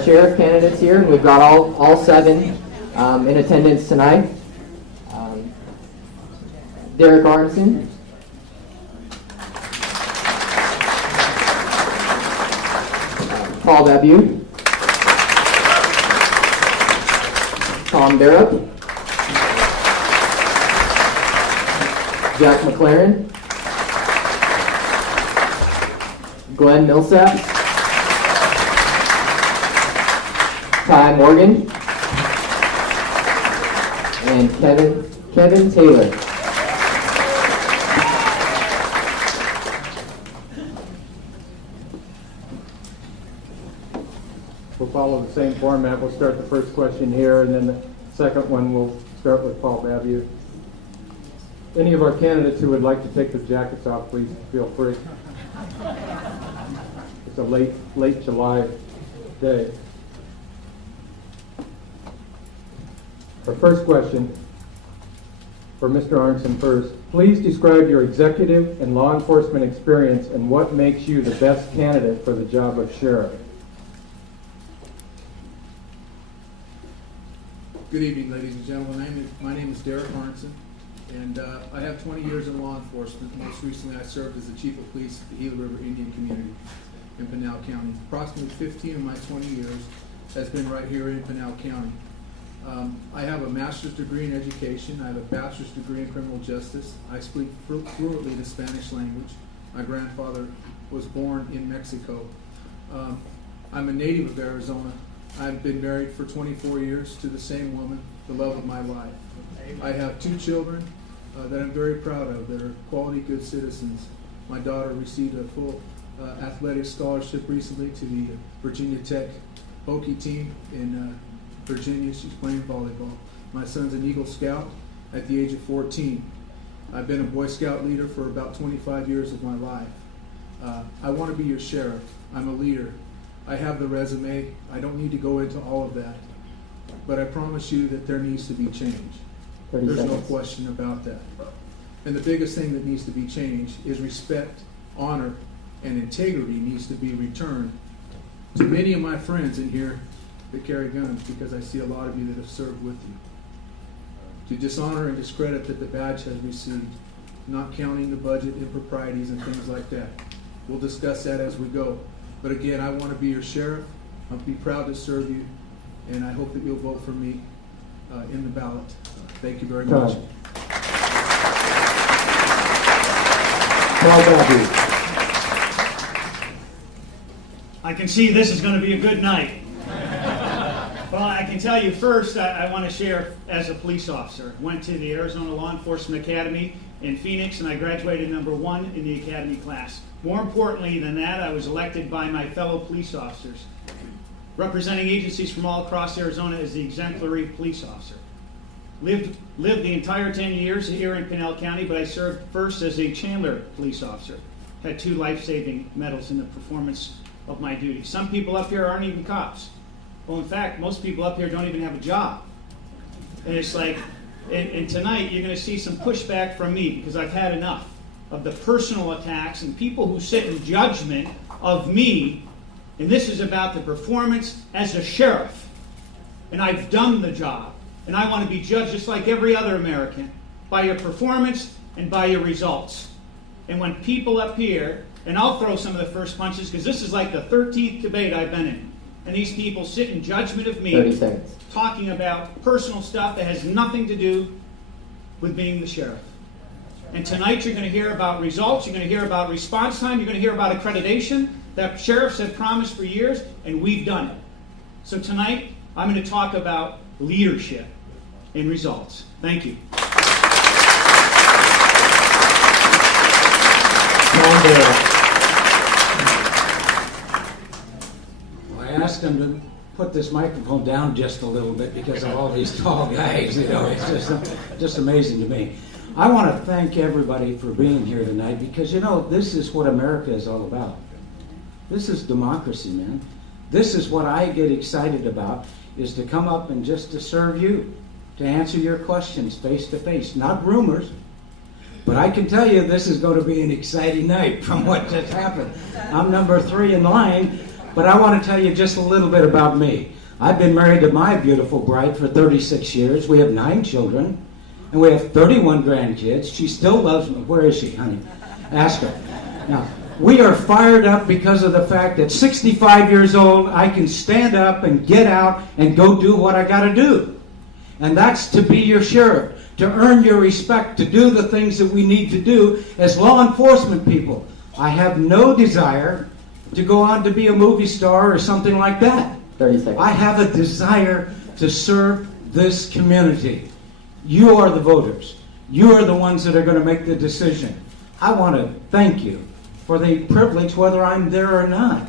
our sheriff candidates here, and we've got all 7 in attendance tonight. Derek Arnson, Paul Babeu, Tom Bearup, Jack McClaren, Glenn Millsaps, Ty Morgan, and Kevin Taylor. We'll follow the same format. We'll start the first question here, and then the second one we'll start with Paul Babeu. Any of our candidates who would like to take their jackets off, please feel free. It's a late July day. Our first question for Mr. Arnson first. Please describe your executive and law enforcement experience and what makes you the best candidate for the job of sheriff. Good evening, ladies and gentlemen. My name is Derek Arnson, and I have 20 years in law enforcement. Most recently, I served as the chief of police at the Gila River Indian Community in Pinal County. Approximately 15 of my 20 years has been right here in Pinal County. I have a master's degree in education. I have a bachelor's degree in criminal justice. I speak fluently the Spanish language. My grandfather was born in Mexico. I'm a native of Arizona. I've been married for 24 years to the same woman, the love of my life. I have 2 children that I'm very proud of. They're quality, good citizens. My daughter received a full athletic scholarship recently to the Virginia Tech hockey team in Virginia. She's playing volleyball. My son's an Eagle Scout at the age of 14. I've been a Boy Scout leader for about 25 years of my life. I want to be your sheriff. I'm a leader. I have the resume. I don't need to go into all of that. But I promise you that there needs to be change. There's no question about that. And the biggest thing that needs to be changed is respect, honor, and integrity needs to be returned to many of my friends in here that carry guns, because I see a lot of you that have served with you. To dishonor and discredit that the badge has received, not counting the budget improprieties and things like that. We'll discuss that as we go. But again, I want to be your sheriff. I'll be proud to serve you, and I hope that you'll vote for me in the ballot. Thank you very much. I can see this is going to be a good night. Well, I can tell you first, I want to share as a police officer. Went to the Arizona Law Enforcement Academy in Phoenix, and I graduated #1 in the academy class. More importantly than that, I was elected by my fellow police officers, representing agencies from all across Arizona as the exemplary police officer. Lived the entire 10 years here in Pinal County, but I served first as a Chandler police officer. Had 2 life-saving medals in the performance of my duty. Some people up here aren't even cops. Well, in fact, most people up here don't even have a job. And it's like, and tonight you're going to see some pushback from me, because I've had enough of the personal attacks and people who sit in judgment of me. And this is about the performance as a sheriff. And I've done the job. And I want to be judged just like every other American by your performance and by your results. And when people up here, and I'll throw some of the first punches, because this is like the 13th debate I've been in. And these people sit in judgment of me, 30 seconds. Talking about personal stuff that has nothing to do with being the sheriff. And tonight you're going to hear about results, you're going to hear about response time, you're going to hear about accreditation that sheriffs have promised for years, and we've done it. So tonight I'm going to talk about leadership and results. Thank you. Well, I asked them to put this microphone down just a little bit because of all these tall guys. You know, it's just amazing to me. I want to thank everybody for being here tonight, because, you know, this is what America is all about. This is democracy, man. This is what I get excited about, is to come up and just to serve you, to answer your questions face to face, not rumors. But I can tell you this is going to be an exciting night from what just happened. I'm number 3 in line. But I want to tell you just a little bit about me. I've been married to my beautiful bride for 36 years. We have 9 children, and we have 31 grandkids. She still loves me. Where is she, honey? Ask her. Now, we are fired up because of the fact that 65 years old, I can stand up and get out and go do what I got to do. And that's to be your sheriff, to earn your respect, to do the things that we need to do as law enforcement people. I have no desire to go on to be a movie star or something like that. 30 seconds. I have a desire to serve this community. You are the voters. You are the ones that are going to make the decision. I want to thank you for the privilege, whether I'm there or not,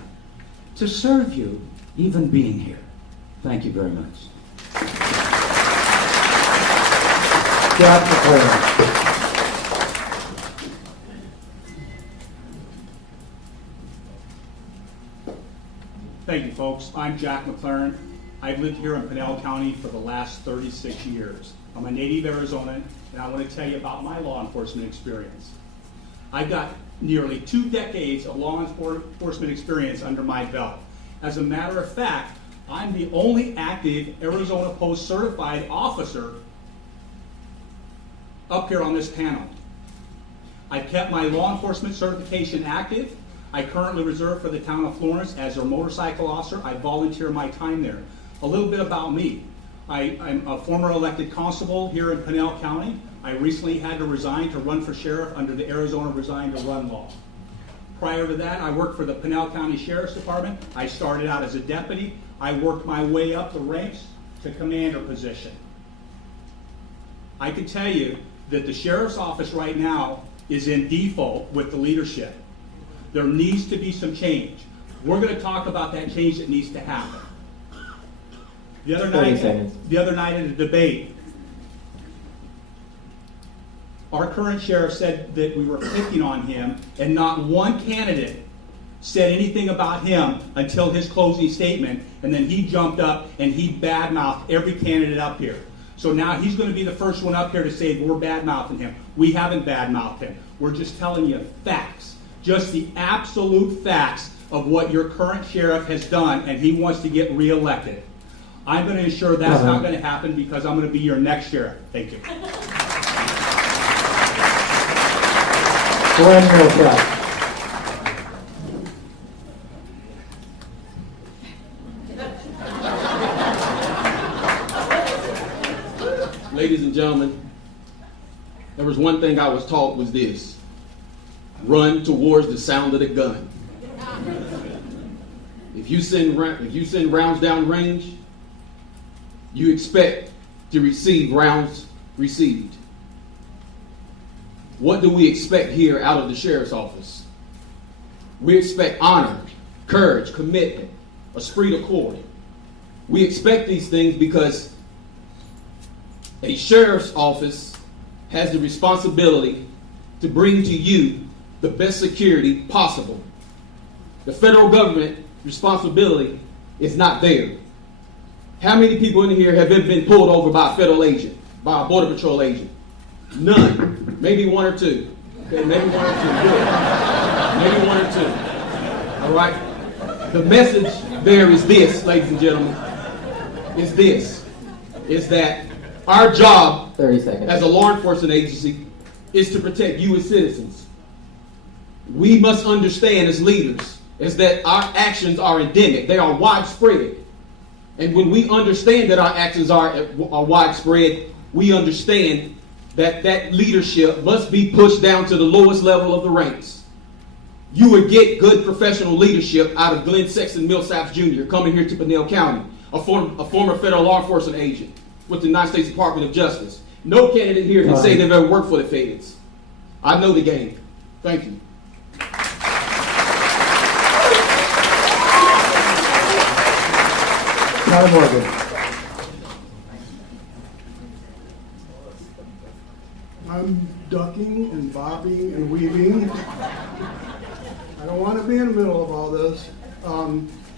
to serve you, even being here. Thank you very much. Jack McClaren. Thank you, folks. I'm Jack McClaren. I've lived here in Pinal County for the last 36 years. I'm a native Arizonan, and I want to tell you about my law enforcement experience. I've got nearly 2 decades of law enforcement experience under my belt. As a matter of fact, I'm the only active Arizona Post certified officer up here on this panel. I've kept my law enforcement certification active. I currently reserve for the town of Florence as a motorcycle officer. I volunteer my time there. A little bit about me. I'm a former elected constable here in Pinal County. I recently had to resign to run for sheriff under the Arizona Resign to Run law. Prior to that, I worked for the Pinal County Sheriff's Department. I started out as a deputy. I worked my way up the ranks to commander position. I can tell you that the sheriff's office right now is in default with the leadership. There needs to be some change. We're going to talk about that change that needs to happen. The other night in a debate, our current sheriff said that we were picking on him, and not one candidate said anything about him until his closing statement, and then he jumped up and he badmouthed every candidate up here. So now he's going to be the first one up here to say we're badmouthing him. We haven't badmouthed him. We're just telling you facts, just the absolute facts of what your current sheriff has done, and he wants to get reelected. I'm going to ensure that's not going to happen because I'm going to be your next sheriff. Thank you. Glenn Millsaps. Ladies and gentlemen, there was one thing I was taught was this: run towards the sound of the gun. If you send rounds down range, you expect to receive rounds received. What do we expect here out of the sheriff's office? We expect honor, courage, commitment, esprit de corps. We expect these things because a sheriff's office has the responsibility to bring to you the best security possible. The federal government responsibility is not there. How many people in here have ever been pulled over by a federal agent, by a border patrol agent? None. Maybe 1 or 2. Okay, maybe 1 or 2. Good. Maybe 1 or 2. All right. The message there is this, ladies and gentlemen, is that our job 30 seconds. as a law enforcement agency is to protect you as citizens. We must understand as leaders is that our actions are endemic. They are widespread. And when we understand that our actions are widespread, we understand that that leadership must be pushed down to the lowest level of the ranks. You would get good professional leadership out of Glenn Sexton Millsaps Jr. coming here to Pinal County, a former federal law enforcement agent with the United States Department of Justice. No candidate here can say they've ever worked for the feds. I know the game. Thank you. Morgan. I'm ducking and bobbing and weaving. I don't want to be in the middle of all this.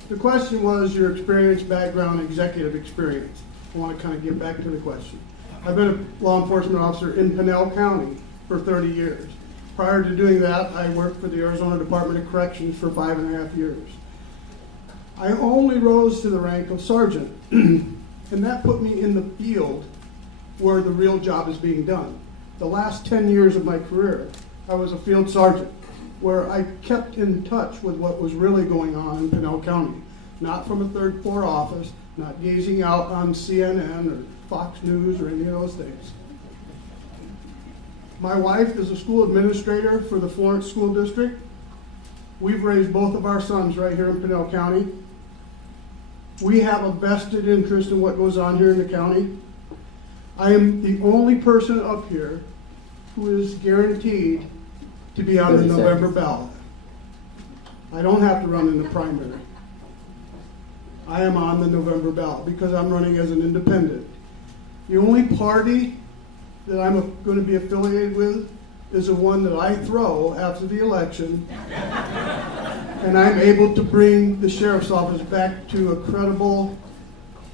The question was your experience, background, executive experience. I want to kind of get back to the question. I've been a law enforcement officer in Pinal County for 30 years. Prior to doing that, I worked for the Arizona Department of Corrections for 5.5 years. I only rose to the rank of sergeant, and that put me in the field where the real job is being done. The last 10 years of my career, I was a field sergeant, where I kept in touch with what was really going on in Pinal County, not from a third floor office, not gazing out on CNN or Fox News or any of those things. My wife is a school administrator for the Florence School District. We've raised both of our sons right here in Pinal County. We have a vested interest in what goes on here in the county. I am the only person up here who is guaranteed to be on the November ballot. I don't have to run in the primary. I am on the November ballot because I'm running as an independent. The only party that I'm going to be affiliated with is the one that I throw after the election, and I'm able to bring the sheriff's office back to a credible,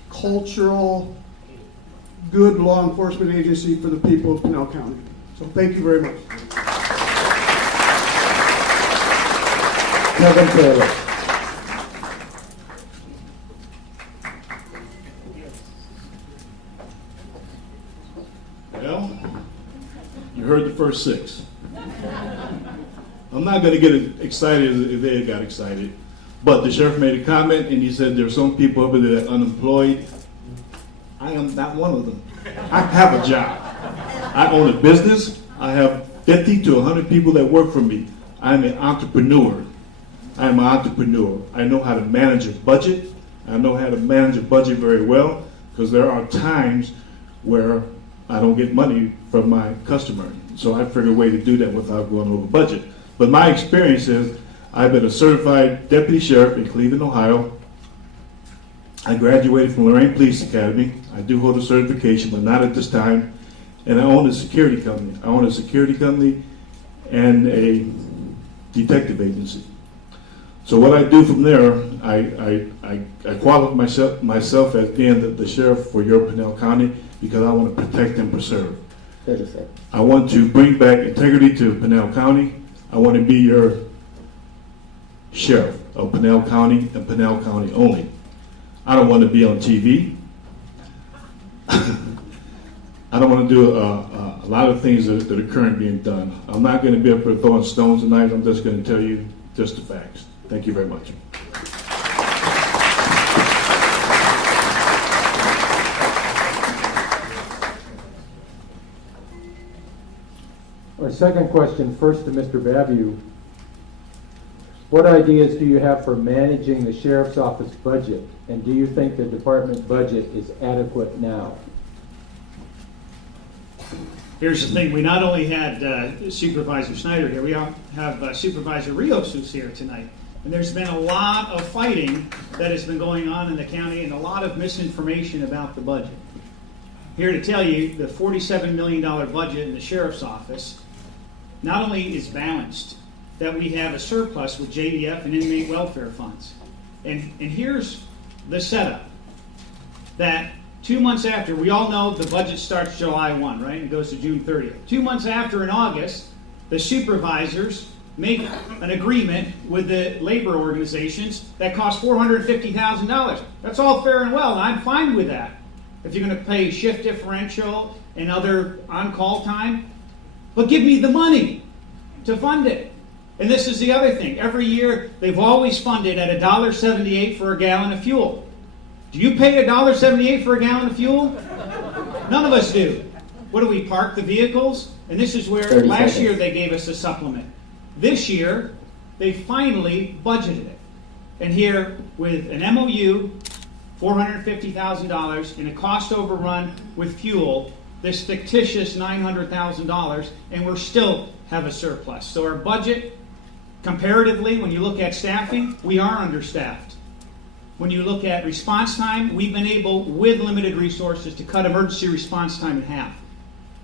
cultural, good law enforcement agency for the people of Pinal County. So thank you very much. Kevin Taylor. Well, you heard the first six. I'm not going to get excited as they got excited, but the sheriff made a comment and he said there's some people over there that are unemployed. I am not one of them. I have a job. I own a business. I have 50 to 100 people that work for me. I'm an entrepreneur. I'm an entrepreneur. I know how to manage a budget. I know how to manage a budget very well because there are times where I don't get money from my customer. So I figure a way to do that without going over budget. But my experience is I've been a certified deputy sheriff in Cleveland, Ohio. I graduated from Lorraine Police Academy. I do hold a certification, but not at this time. And I own a security company. I own a security company and a detective agency. So what I do from there, I qualify myself as being the sheriff for your Pinal County because I want to protect and preserve. I want to bring back integrity to Pinal County. I want to be your sheriff of Pinal County and Pinal County only. I don't want to be on TV. I don't want to do a lot of things that are currently being done. I'm not going to be up there throwing stones tonight. I'm just going to tell you just the facts. Thank you very much. Our second question, first to Mr. Babeu. What ideas do you have for managing the sheriff's office budget? And do you think the department budget is adequate now? Here's the thing. We not only had Supervisor Snider here, we have Supervisor Rios who's here tonight. And there's been a lot of fighting that has been going on in the county and a lot of misinformation about the budget. Here to tell you, the $47 million budget in the sheriff's office not only is balanced, that we have a surplus with JDF and inmate welfare funds. And here's the setup. That 2 months after, we all know the budget starts July 1, right? It goes to June 30th. 2 months after, in August, the supervisors make an agreement with the labor organizations that costs $450,000. That's all fair and well, and I'm fine with that. If you're going to pay shift differential and other on-call time, but give me the money to fund it. And this is the other thing. Every year, they've always funded at $1.78 for a gallon of fuel. Do you pay $1.78 for a gallon of fuel? None of us do. What do we park the vehicles? And this is where last year they gave us a supplement. This year, they finally budgeted it. And here, with an MOU, $450,000, and a cost overrun with fuel, this fictitious $900,000, and we're still have a surplus. So our budget, comparatively, when you look at staffing, we are understaffed. When you look at response time, we've been able, with limited resources, to cut emergency response time in half.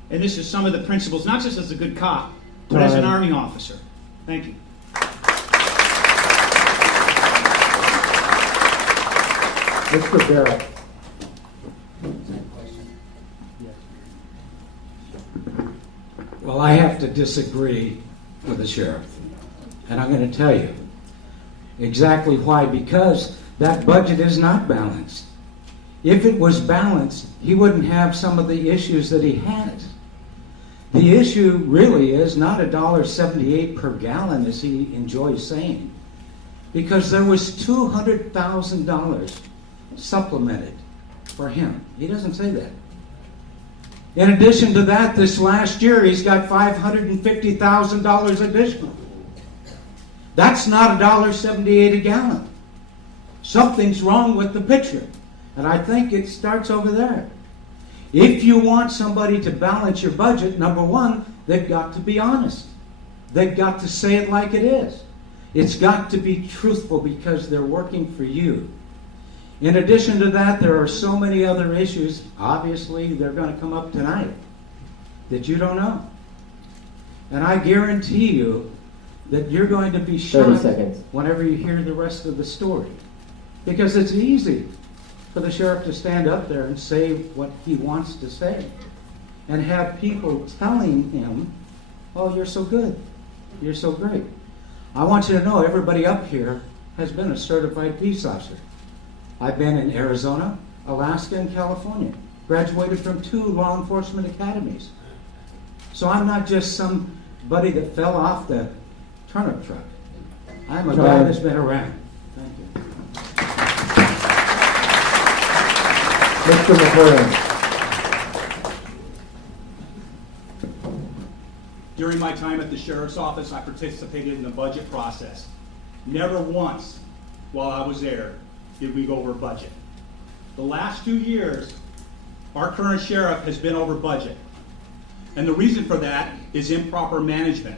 And this is some of the principles, not just as a good cop, but as an Army officer. Thank you. Mr. Bearup. Well, I have to disagree with the sheriff. And I'm going to tell you exactly why. Because That budget is not balanced. If it was balanced, he wouldn't have some of the issues that he has. The issue really is not $1.78 per gallon, as he enjoys saying, because there was $200,000 supplemented for him. He doesn't say that. In addition to that, this last year, he's got $550,000 additional. That's not $1.78 a gallon. Something's wrong with the picture. And I think it starts over there. If you want somebody to balance your budget, number one, they've got to be honest. They've got to say it like it is. It's got to be truthful because they're working for you. In addition to that, there are so many other issues, obviously, they're going to come up tonight, that you don't know. And I guarantee you that you're going to be 30 shocked seconds. whenever you hear the rest of the story. Because it's easy for the sheriff to stand up there and say what he wants to say. And have people telling him, oh, you're so good. You're so great. I want you to know everybody up here has been a certified peace officer. I've been in Arizona, Alaska, and California. Graduated from 2 law enforcement academies. So I'm not just somebody that fell off the turnip truck. I'm a guy that's been around. Thank you. Mr. McClaren. During my time at the sheriff's office, I participated in the budget process. Never once while I was there did we go over budget. The last 2 years, our current sheriff has been over budget. And the reason for that is improper management.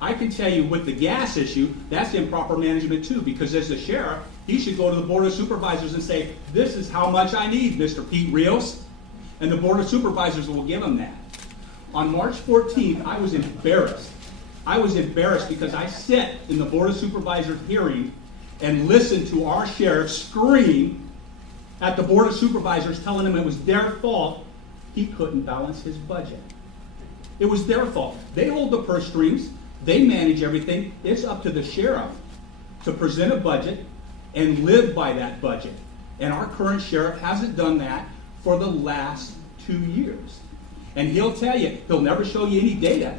I can tell you with the gas issue, that's improper management too, because as the sheriff, he should go to the Board of Supervisors and say, this is how much I need, Mr. Pete Rios. And the Board of Supervisors will give him that. On March 14th, I was embarrassed. I was embarrassed because I sat in the Board of Supervisors hearing and listened to our sheriff scream at the Board of Supervisors telling him it was their fault he couldn't balance his budget. It was their fault. They hold the purse strings. They manage everything. It's up to the sheriff to present a budget and live by that budget. And our current sheriff hasn't done that for the last 2 years. And he'll tell you, he'll never show you any data.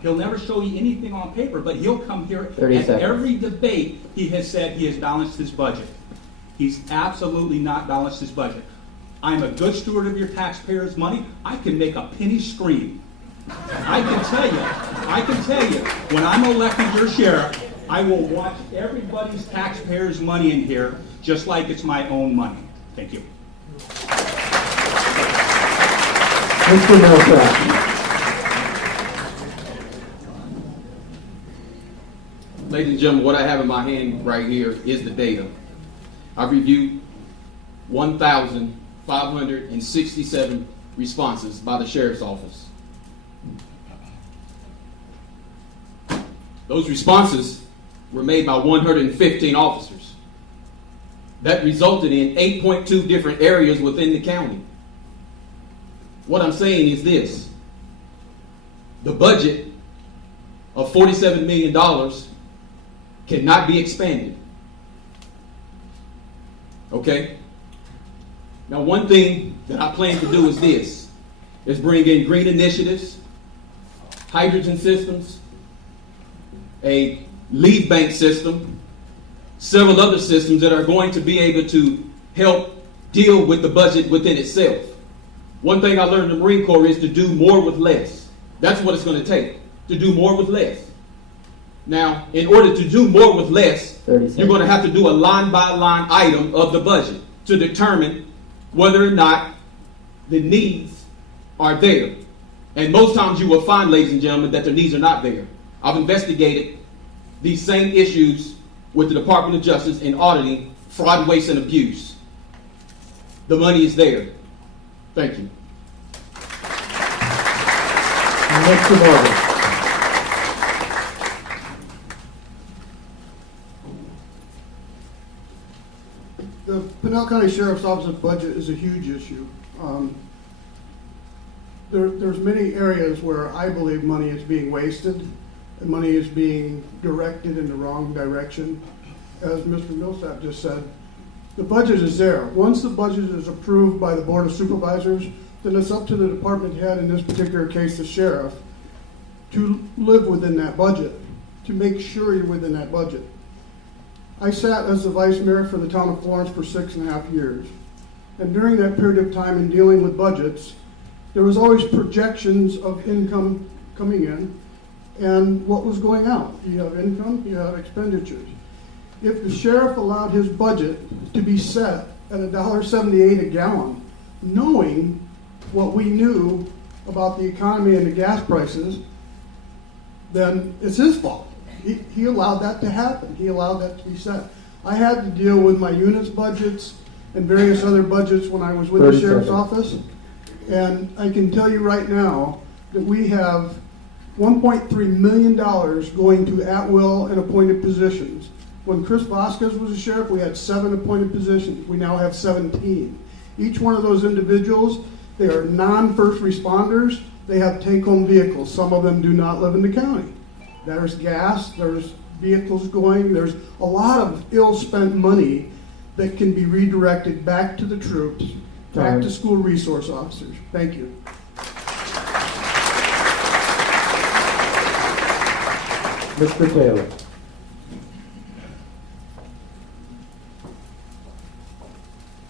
He'll never show you anything on paper, but he'll come here at every debate he has said he has balanced his budget. He's absolutely not balanced his budget. I'm a good steward of your taxpayers' money. I can make a penny scream. I can tell you, when I'm elected your sheriff, I will watch everybody's taxpayers' money in here just like it's my own money. Thank you. Mr. Millsaps. Ladies and gentlemen, what I have in my hand right here is the data. I reviewed 1,567 responses by the sheriff's office. Those responses were made by 115 officers. That resulted in 8.2 different areas within the county. What I'm saying is this: the budget of $47 million cannot be expanded. Okay? Now, one thing that I plan to do is this, is bring in green initiatives, hydrogen systems, a lead bank system, several other systems that are going to be able to help deal with the budget within itself. One thing I learned in the Marine Corps is to do more with less. That's what it's going to take, to do more with less. Now, in order to do more with less, you're going to have to do a line-by-line item of the budget to determine whether or not the needs are there. And most times you will find, ladies and gentlemen, that the needs are not there. I've investigated these same issues with the Department of Justice in auditing fraud, waste, and abuse. The money is there. Thank you. Mr. Morgan. The Pinal County Sheriff's Office's budget is a huge issue. There's many areas where I believe money is being wasted and money is being directed in the wrong direction. As Mr. Millsap just said, The budget is there. Once the budget is approved by the Board of Supervisors, then it's up to the department head, in this particular case, the sheriff, to live within that budget, to make sure you're within that budget. I sat as the vice mayor for the town of Florence for 6.5 years. And during that period of time in dealing with budgets, there was always projections of income coming in and what was going out. You have income, you have expenditures. If the sheriff allowed his budget to be set at $1.78 a gallon, knowing what we knew about the economy and the gas prices, then it's his fault. He allowed that to happen. He allowed that to be set. I had to deal with my unit's budgets and various other budgets when I was with the sheriff's office. And I can tell you right now that we have $1.3 million going to at-will and appointed positions. When Chris Vasquez was a sheriff, we had 7 appointed positions. We now have 17. Each one of those individuals, they are non-first responders. They have take-home vehicles. Some of them do not live in the county. There's gas, there's vehicles going, there's a lot of ill-spent money that can be redirected back to the troops, back to school resource officers. Thank you. Mr. Taylor.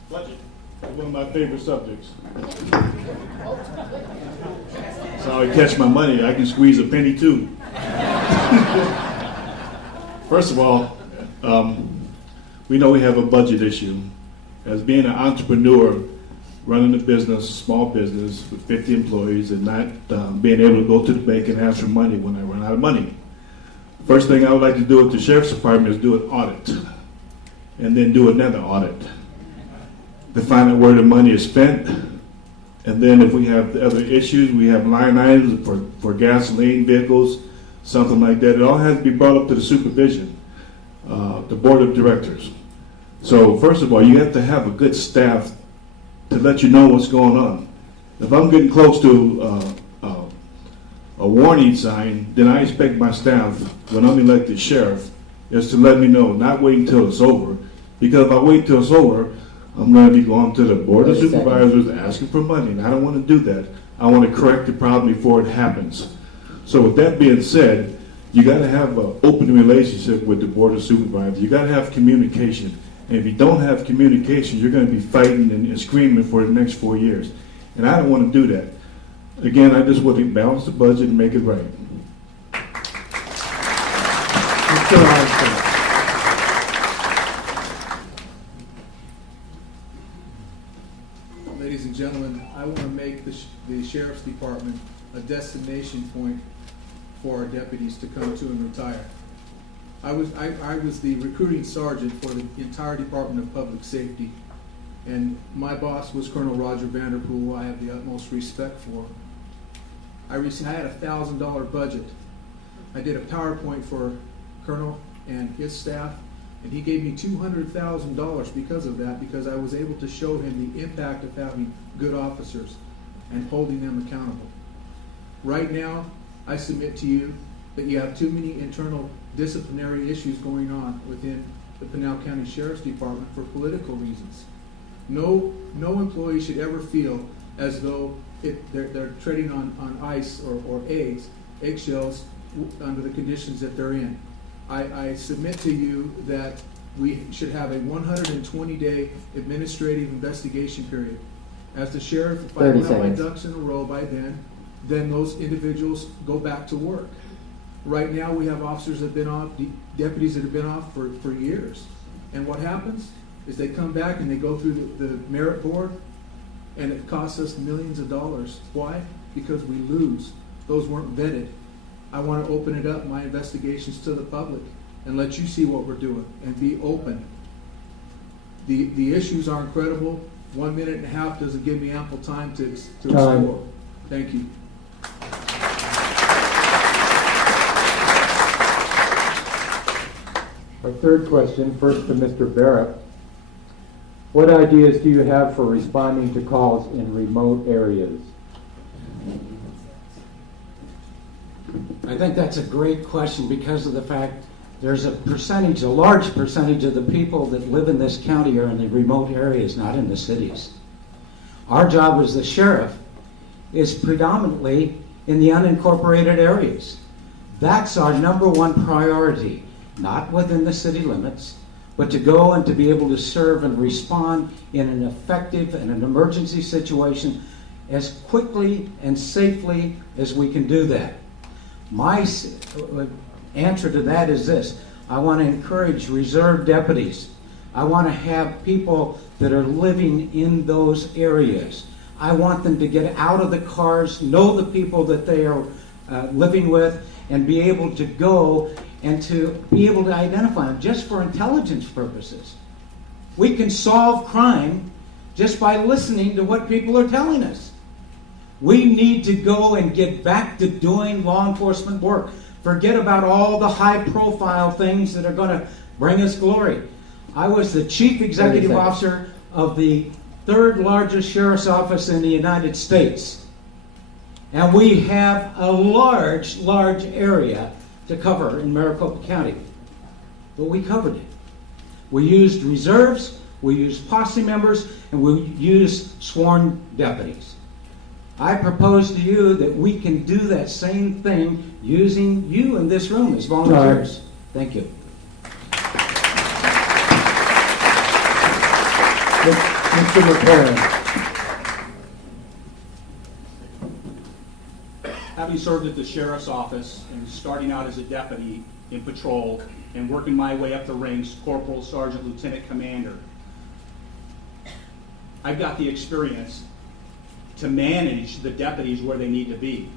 Budget. One of my favorite subjects. So I catch my money, I can squeeze a penny too. First of all, we know we have a budget issue. As being an entrepreneur, running a business, a small business with 50 employees, and not being able to go to the bank and ask for money when I run out of money. First thing I would like to do with the sheriff's department is do an audit, and then do another audit to find out where the money is spent. And then if we have the other issues, we have line items for gasoline vehicles, something like that. It all has to be brought up to the supervision, the board of directors. So first of all, you have to have a good staff to let you know what's going on. If I'm getting close to a warning sign, then I expect my staff, when I'm elected sheriff, is to let me know, not wait until it's over. Because if I wait till it's over, I'm going to be going to the board of supervisors asking for money, and I don't want to do that. I want to correct the problem before it happens. So with that being said, you got to have an open relationship with the board of supervisors. You got to have communication. And if you don't have communication, you're going to be fighting and screaming for the next 4 years. And I don't want to do that. Again, I just want to balance the budget and make it right. Mr. Arnson. Ladies and gentlemen, I want to make the Sheriff's Department a destination point for our deputies to come to and retire. I was the recruiting sergeant for the entire Department of Public Safety, and my boss was Colonel Roger Vanderpool, who I have the utmost respect for. I had a $1,000 budget. I did a PowerPoint for Colonel and his staff, and he gave me $200,000 because of that, because I was able to show him the impact of having good officers and holding them accountable. Right now, I submit to you that you have too many internal disciplinary issues going on within the Pinal County Sheriff's Department for political reasons. No employee should ever feel as though they're treading on ice or eggshells under the conditions that they're in. I submit to you that we should have a 120-day administrative investigation period. As the sheriff, if I don't have my ducks in a row by then those individuals go back to work. Right now, we have officers that have been off, deputies that have been off for years. And what happens is they come back and they go through the merit board, and it costs us millions of dollars. Why? Because we lose. Those weren't vetted. I want to open it up, my investigations, to the public and let you see what we're doing and be open. The issues are incredible. 1 minute and a half doesn't give me ample time to explore. Thank you. Our third question, first to Mr. Bearup. What ideas do you have for responding to calls in remote areas? I think that's a great question because of the fact There's a large percentage of the people that live in this county are in the remote areas, not in the cities. Our job as the sheriff is predominantly in the unincorporated areas. That's our number one priority, not within the city limits, but to go and to be able to serve and respond in an effective and an emergency situation as quickly and safely as we can do that. My answer to that is this: I want to encourage reserve deputies. I want to have people that are living in those areas. I want them to get out of the cars, know the people that they are living with, and be able to go and to be able to identify them just for intelligence purposes. We can solve crime just by listening to what people are telling us. We need to go and get back to doing law enforcement work. Forget about all the high-profile things that are going to bring us glory. I was the chief executive officer of the third largest sheriff's office in the United States. And we have a large area to cover in Maricopa County. But we covered it. We used reserves, we used posse members, and we used sworn deputies. I propose to you that we can do that same thing using you in this room as volunteers. Thank you. Mr. McClaren. Having served at the sheriff's office and starting out as a deputy in patrol and working my way up the ranks, corporal, sergeant, lieutenant, commander, I've got the experience to manage the deputies where they need to be.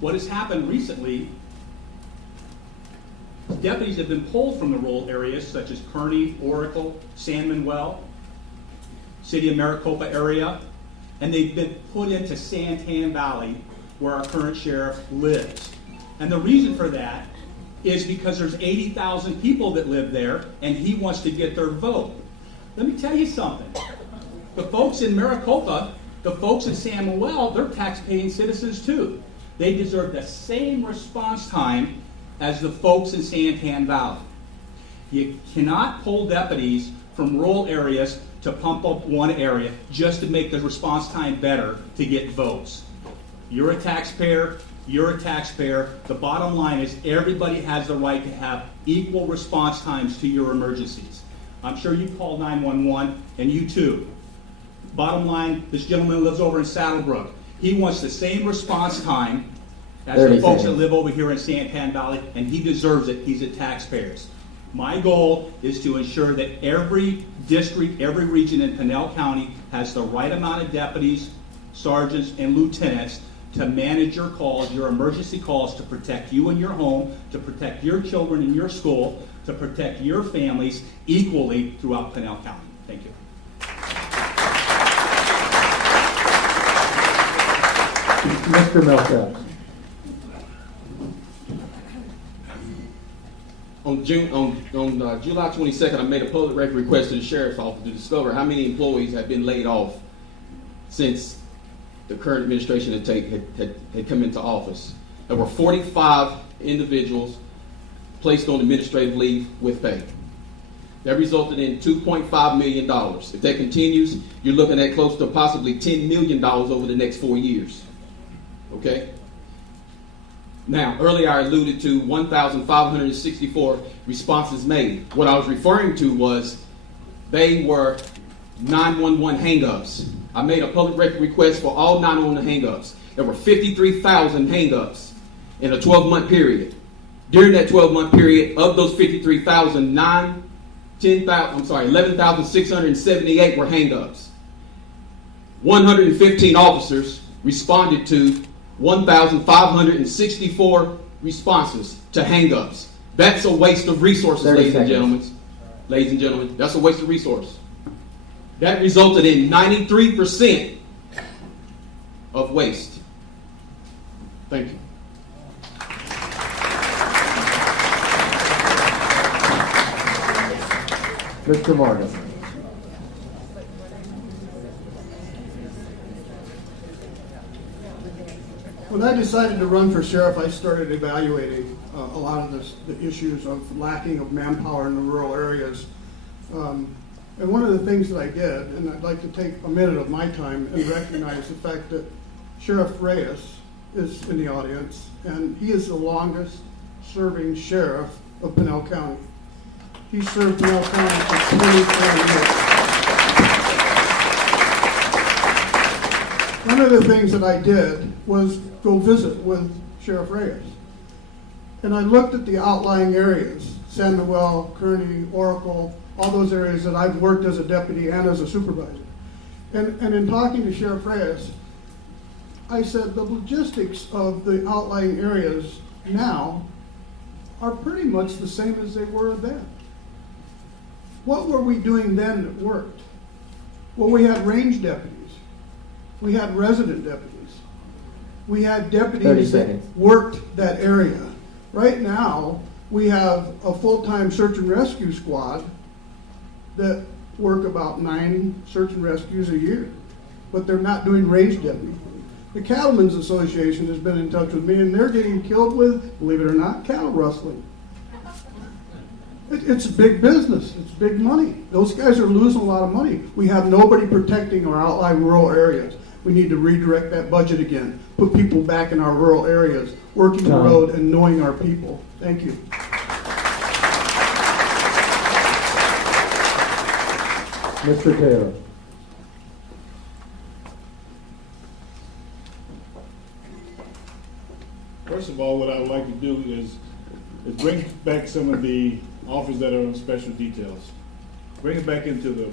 What has happened recently, deputies have been pulled from the rural areas such as Kearney, Oracle, San Manuel, City of Maricopa area, and they've been put into Santan Valley, where our current sheriff lives. And the reason for that is because there's 80,000 people that live there, and he wants to get their vote. Let me tell you something. The folks in Maricopa, the folks in San Manuel, they're tax-paying citizens too. They deserve the same response time as the folks in Santan Valley. You cannot pull deputies from rural areas to pump up one area just to make the response time better to get votes. You're a taxpayer, you're a taxpayer. The bottom line is everybody has the right to have equal response times to your emergencies. I'm sure you call 911, and you too. Bottom line, this gentleman lives over in Saddlebrook. He wants the same response time as the folks that live over here in Santan Valley, and he deserves it. He's a taxpayer. My goal is to ensure that every district, every region in Pinal County has the right amount of deputies, sergeants, and lieutenants to manage your calls, your emergency calls, to protect you and your home, to protect your children in your school, to protect your families equally throughout Pinal County. Thank you. Mr. Millsaps. On July 22nd, I made a public record request to the sheriff's office to discover how many employees have been laid off since the current administration had come into office. There were 45 individuals placed on administrative leave with pay. That resulted in $2.5 million. If that continues, you're looking at close to possibly $10 million over the next 4 years. Okay? Now, earlier I alluded to 1,564 responses made. What I was referring to was they were 911 hang-ups. I made a public record request for all 911 hang-ups. There were 53,000 hang-ups in a 12-month period. During that 12-month period, of those 53,000, 11,678 were hang-ups. 115 officers responded to 1,564 responses to hang-ups. That's a waste of resources, ladies and gentlemen. Ladies and gentlemen, that's a waste of resource. That resulted in 93% of waste. Thank you. Mr. Morgan. When I decided to run for sheriff, I started evaluating a lot of the issues of lacking of manpower in the rural areas. And one of the things that I did, and I'd like to take a minute of my time and recognize the fact that Sheriff Reyes is in the audience, and he is the longest serving sheriff of Pinal County. He served Pinal County for 24 years. One of the things that I did was go visit with Sheriff Reyes. And I looked at the outlying areas, San Manuel, Kearney, Oracle, all those areas that I've worked as a deputy and as a supervisor. And in talking to Sheriff Reyes, I said the logistics of the outlying areas now are pretty much the same as they were then. What were we doing then that worked? Well, we had range deputies. We had resident deputies. We had deputies that worked that area. Right now, we have a full-time search and rescue squad that work about 9 search and rescues a year, but they're not doing range deputy. The Cattlemen's Association has been in touch with me, and they're getting killed with, believe it or not, cattle rustling. It's big business. It's big money. Those guys are losing a lot of money. We have nobody protecting our outlying rural areas. We need to redirect that budget again, put people back in our rural areas, working the road and knowing our people. Thank you. Mr. Taylor. First of all, what I would like to do is bring back some of the officers that are on special details. Bring it back into the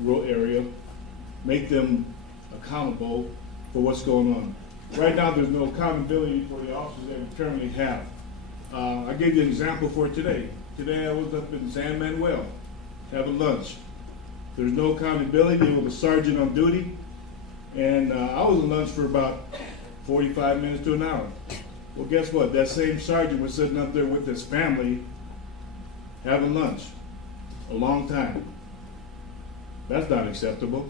rural area, make them accountable for what's going on. Right now, there's no accountability for the officers that we currently have. I gave you an example for today. Today I was up in San Manuel having lunch. There's no accountability. There was a sergeant on duty, and I was on lunch for about 45 minutes to an hour. Well, guess what? That same sergeant was sitting up there with his family having lunch a long time. That's not acceptable.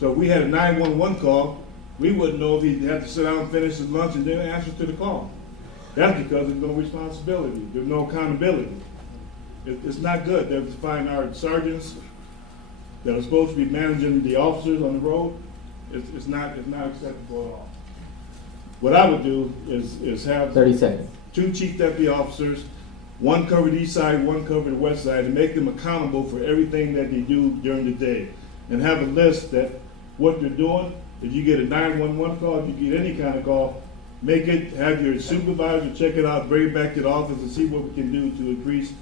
So if we had a 911 call, we wouldn't know if he had to sit down and finish his lunch and then answer to the call. That's because there's no responsibility. There's no accountability. It's not good. They're find our sergeants that are supposed to be managing the officers on the road. It's not acceptable at all. What I would do is have 30 seconds. 2 chief deputy officers, one cover the east side, one cover the west side, and make them accountable for everything that they do during the day. And have a list that what they're doing. If you get a 911 call, if you get any kind of call, make it, have your supervisor check it out, bring it back to the office and see what we can do to increase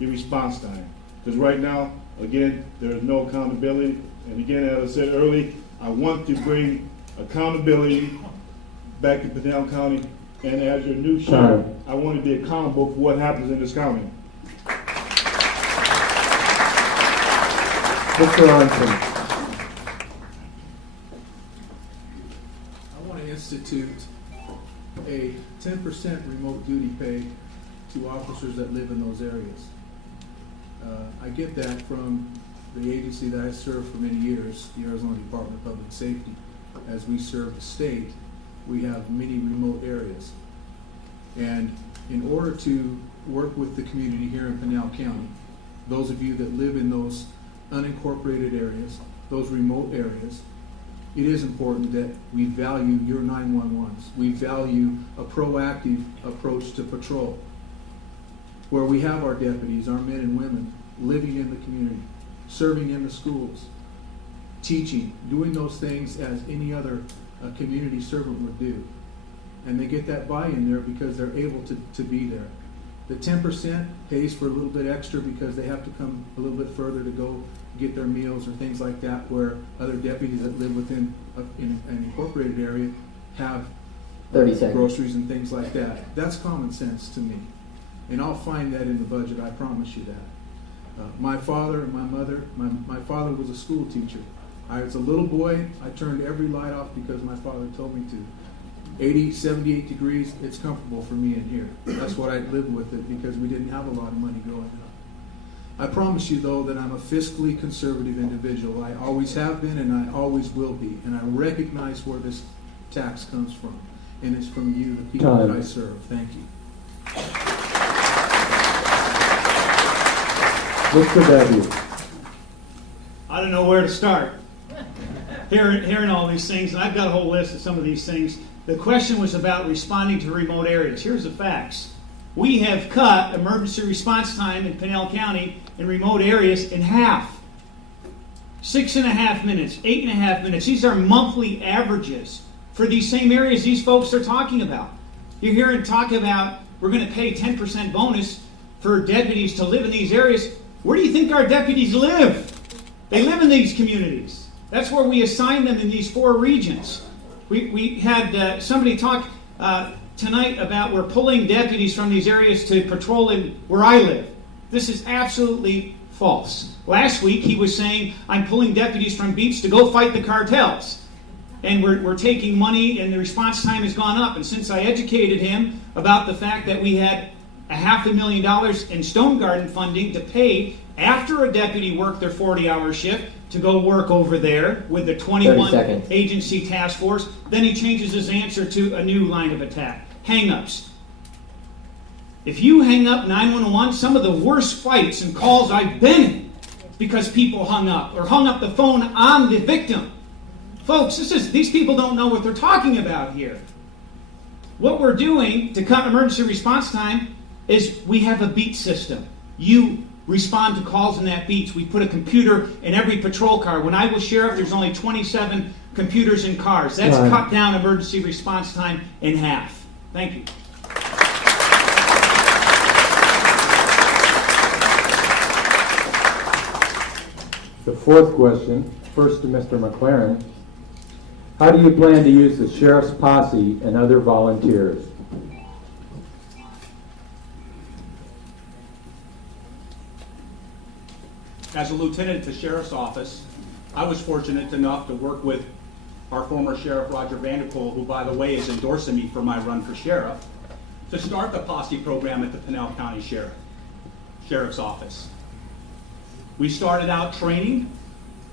the response time. Because right now, again, there is no accountability. And again, as I said earlier, I want to bring accountability back to Pinal County. And as your new sheriff, I want to be accountable for what happens in this county. Mr. Arnson. I want to institute a 10% remote duty pay to officers that live in those areas. I get that from the agency that I served for many years, the Arizona Department of Public Safety. As we serve the state, we have many remote areas. And in order to work with the community here in Pinal County, those of you that live in those unincorporated areas, those remote areas, it is important that we value your 911s. We value a proactive approach to patrol, where we have our deputies, our men and women, living in the community, serving in the schools, teaching, doing those things as any other community servant would do. And they get that buy-in there because they're able to be there. The 10% pays for a little bit extra because they have to come a little bit further to go get their meals or things like that, where other deputies that live within in an incorporated area have 30 seconds. groceries and things like that. That's common sense to me. And I'll find that in the budget, I promise you that. My father and my mother, my father was a school teacher. As a little boy, I turned every light off because my father told me to. 80, 78 degrees, it's comfortable for me in here. That's what I lived with it because we didn't have a lot of money growing up. I promise you, though, that I'm a fiscally conservative individual. I always have been and I always will be. And I recognize where this tax comes from. And it's from you, the people that I serve. Thank you. Mr. Babeu. I don't know where to start. Hearing all these things, and I've got a whole list of some of these things. The question was about responding to remote areas. Here's the facts. We have cut emergency response time in Pinal County in remote areas in half. 6.5 minutes, 8.5 minutes. These are monthly averages for these same areas these folks are talking about. You're hearing talk about we're going to pay 10% bonus for deputies to live in these areas. Where do you think our deputies live? They live in these communities. That's where we assign them in these 4 regions. We had somebody talk tonight about we're pulling deputies from these areas to patrol in where I live. This is absolutely false. Last week he was saying I'm pulling deputies from beats to go fight the cartels. And we're taking money and the response time has gone up. And since I educated him about the fact that we had $500,000 in Stone Garden funding to pay after a deputy worked their 40-hour shift to go work over there with the 21 agency task force, then he changes his answer to a new line of attack. Hang-ups. If you hang up 911, some of the worst fights and calls I've been in because people hung up or hung up the phone on the victim. Folks, these people don't know what they're talking about here. What we're doing to cut emergency response time is we have a beat system. You respond to calls in that beats. We put a computer in every patrol car. When I was sheriff, there's only 27 computers in cars. That's cut down emergency response time in half. Thank you. The 4th question, first to Mr. McClaren. How do you plan to use the sheriff's posse and other volunteers? As a lieutenant at the sheriff's office, I was fortunate enough to work with our former sheriff, Roger Vanderpool, who, by the way, is endorsing me for my run for sheriff, to start the posse program at the Pinal County Sheriff's Office. We started out training.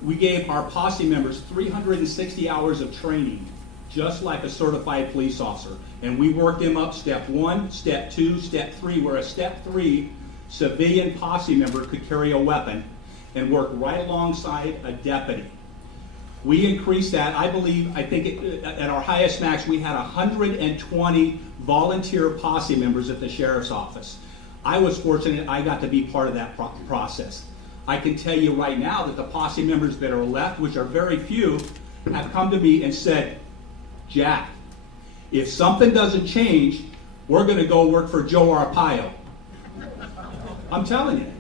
We gave our posse members 360 hours of training, just like a certified police officer. And we worked them up step 1, step 2, step 3, where a step 3 civilian posse member could carry a weapon and work right alongside a deputy. We increased that. I think at our highest max, we had 120 volunteer posse members at the sheriff's office. I was fortunate I got to be part of that process. I can tell you right now that the posse members that are left, which are very few, have come to me and said, Jack, if something doesn't change, we're going to go work for Joe Arpaio. I'm telling you,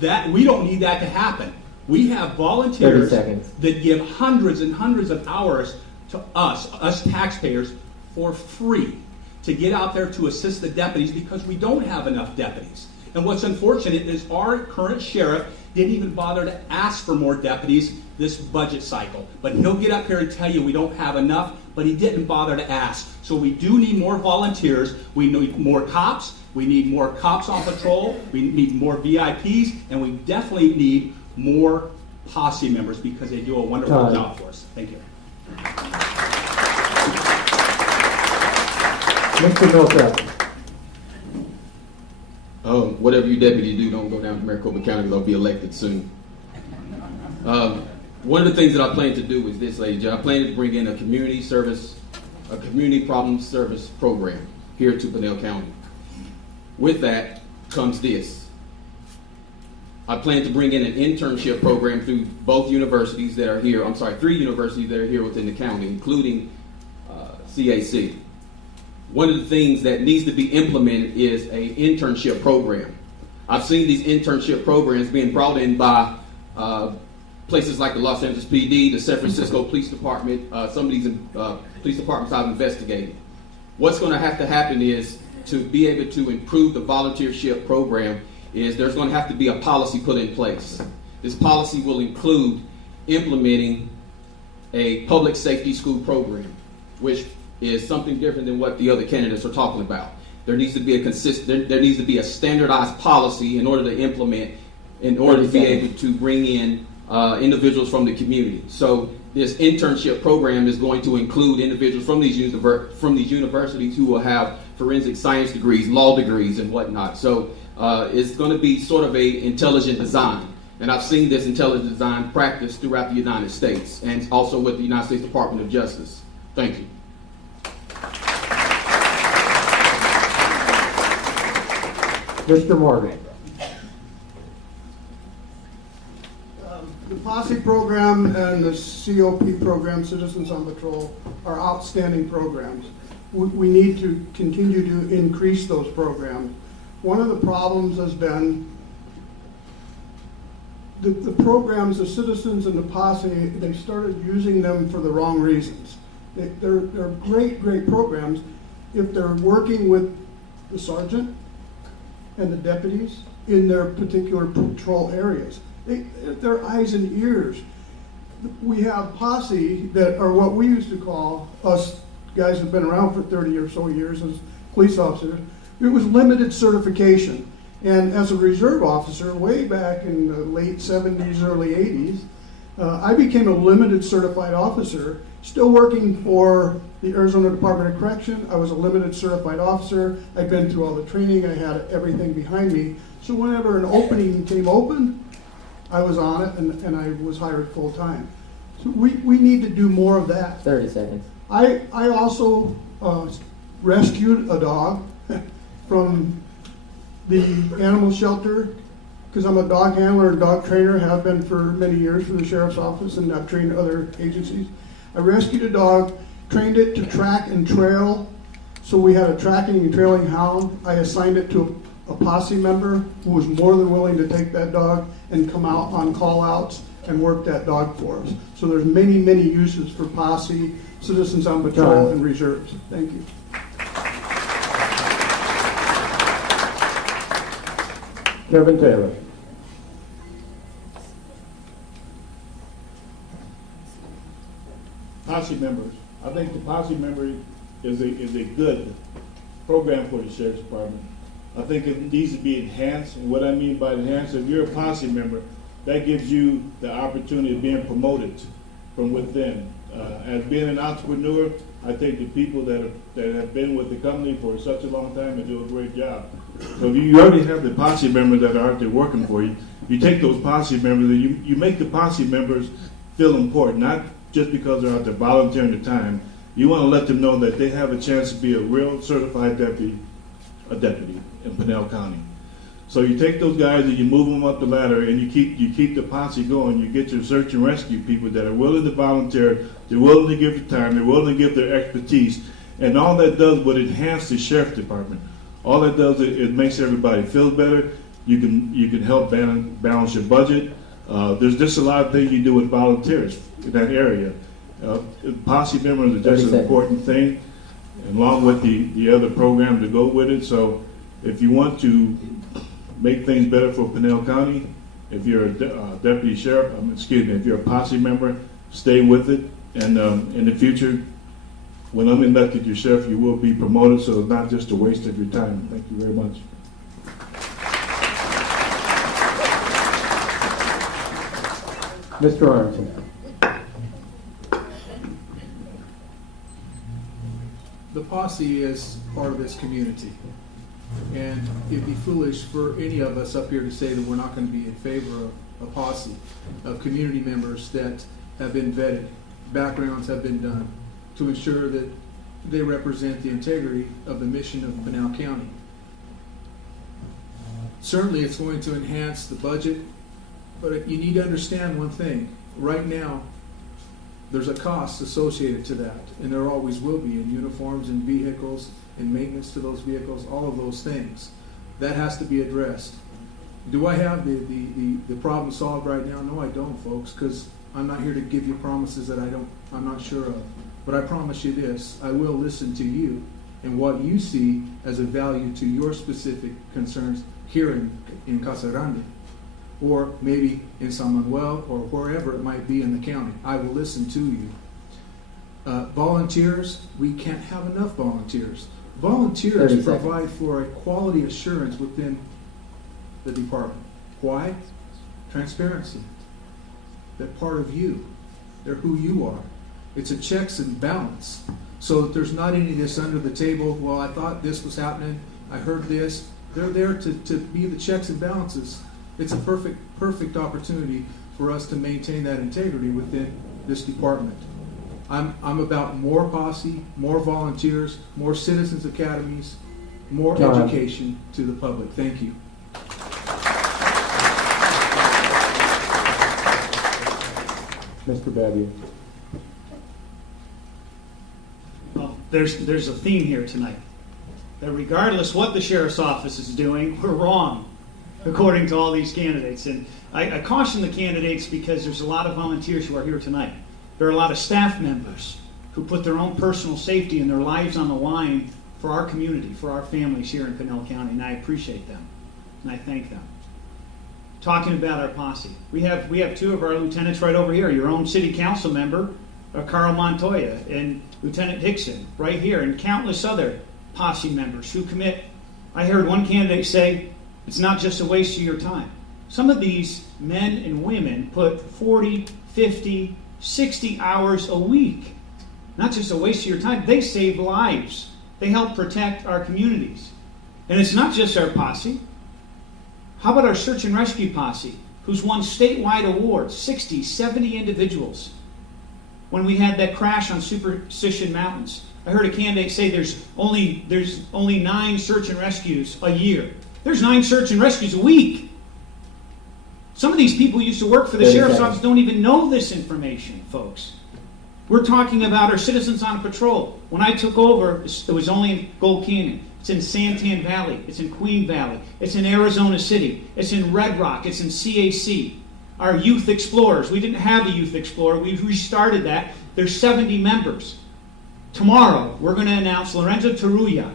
that we don't need that to happen. We have volunteers that give hundreds and hundreds of hours to us taxpayers, for free to get out there to assist the deputies because we don't have enough deputies. And what's unfortunate is our current sheriff didn't even bother to ask for more deputies this budget cycle. But he'll get up here and tell you we don't have enough, but he didn't bother to ask. So we do need more volunteers. We need more cops. We need more cops on patrol. We need more VIPs. And we definitely need more posse members because they do a wonderful job for us. Thank you. Mr. Millsaps. Whatever you deputy do, don't go down to Maricopa County because I'll be elected soon. One of the things that I plan to do is this, ladies and gentlemen. I plan to bring in a community problem service program here to Pinal County. With that comes this. I plan to bring in an internship program through both universities that are here. 3 universities that are here within the county, including CAC. One of the things that needs to be implemented is an internship program. I've seen these internship programs being brought in by places like the Los Angeles PD, the San Francisco Police Department, some of these police departments I've investigated. What's going to have to happen is, to be able to improve the volunteership program, is there's going to have to be a policy put in place. This policy will include implementing a public safety school program, which is something different than what the other candidates are talking about. There needs to be there needs to be a standardized policy in order to implement, in order to be able to bring in individuals from the community. So this internship program is going to include individuals from these universities who will have forensic science degrees, law degrees, and whatnot. So it's going to be sort of a intelligent design. And I've seen this intelligent design practiced throughout the United States and also with the United States Department of Justice. Thank you. Mr. Morgan. The Posse program and the COP program, Citizens on Patrol, are outstanding programs. We need to continue to increase those programs. One of the problems has been the programs, the Citizens and the Posse, they started using them for the wrong reasons. They're great programs if they're working with the sergeant and the deputies in their particular patrol areas. They're eyes and ears. We have Posse that are what we used to call, us guys who've been around for 30 or so years as police officers, it was limited certification. And as a reserve officer, way back in the late 70s, early 80s, I became a limited certified officer, still working for the Arizona Department of Correction. I was a limited certified officer. I'd been through all the training. I had everything behind me. So whenever an opening came open, I was on it, and I was hired full time. So we need to do more of that. 30 seconds. I also rescued a dog from the animal shelter because I'm a dog handler and dog trainer, have been for many years for the sheriff's office, and I've trained other agencies. I rescued a dog, trained it to track and trail, so we had a tracking and trailing hound. I assigned it to a Posse member who was more than willing to take that dog and come out on call-outs and work that dog for us. So there's many uses for Posse, Citizens on Patrol, and reserves. Thank you. Kevin Taylor. Posse members. I think the Posse member is a good program for the Sheriff's Department. I think it needs to be enhanced, and what I mean by enhanced, if you're a Posse member, that gives you the opportunity of being promoted from within. As being an entrepreneur, I think the people that have been with the company for such a long time and do a great job. So if you already have the Posse members that are out there working for you, you take those Posse members and you make the Posse members feel important, not just because they're out there volunteering their time. You want to let them know that they have a chance to be a real certified deputy in Pinal County. So you take those guys and you move them up the ladder, and you keep the Posse going. You get your search and rescue people that are willing to volunteer, they're willing to give their time, they're willing to give their expertise, and all that does would enhance the Sheriff's Department. All that does is it makes everybody feel better. You can help balance your budget. There's just a lot of things you do with volunteers in that area. Posse members are just an important thing, along with the other programs that go with it. So if you want to make things better for Pinal County, if you're a deputy sheriff, if you're a Posse member, stay with it. And in the future, when I'm elected your sheriff, you will be promoted, so it's not just a waste of your time. Thank you very much. Mr. Arnson. The Posse is part of this community. And it'd be foolish for any of us up here to say that we're not going to be in favor of a Posse, of community members that have been vetted, backgrounds have been done, to ensure that they represent the integrity of the mission of Pinal County. Certainly it's going to enhance the budget, but you need to understand one thing. Right now, there's a cost associated to that, and there always will be, in uniforms and vehicles and maintenance to those vehicles, all of those things. That has to be addressed. Do I have the problem solved right now? No, I don't, folks, because I'm not here to give you promises that I'm not sure of. But I promise you this, I will listen to you and what you see as a value to your specific concerns here in Casa Grande, or maybe in San Manuel, or wherever it might be in the county. I will listen to you. Volunteers, we can't have enough volunteers. Volunteers provide for a quality assurance within the department. Why? Transparency. They're part of you. They're who you are. It's a checks and balance. So that there's not any of this under the table, well, I thought this was happening, I heard this. They're there to be the checks and balances. It's a perfect opportunity for us to maintain that integrity within this department. I'm about more posse, more volunteers, more citizens academies, more education to the public. Thank you. Mr. Babeu. Well, there's a theme here tonight. That regardless what the sheriff's office is doing, we're wrong, according to all these candidates. And I caution the candidates because there's a lot of volunteers who are here tonight. There are a lot of staff members who put their own personal safety and their lives on the line for our community, for our families here in Pinal County, and I appreciate them, and I thank them. Talking about our posse, we have two of our lieutenants right over here. Your own city council member, Carl Montoya, and Lieutenant Hickson, right here, and countless other posse members who commit. I heard one candidate say, it's not just a waste of your time. Some of these men and women put 40, 50, 60 hours a week. Not just a waste of your time. They save lives. They help protect our communities. And it's not just our posse. How about our search and rescue posse, who's won statewide awards, 60, 70 individuals. When we had that crash on Superstition Mountains, I heard a candidate say there's only 9 search and rescues a year. There's 9 search and rescues a week. Some of these people who used to work for the sheriff's office don't even know this information, folks. We're talking about our citizens on patrol. When I took over, it was only in Gold Canyon. It's in Santan Valley. It's in Queen Valley. It's in Arizona City. It's in Red Rock. It's in CAC. Our Youth Explorers. We didn't have a Youth Explorer. We've restarted that. There's 70 members. Tomorrow, we're going to announce Lorenzo Taruya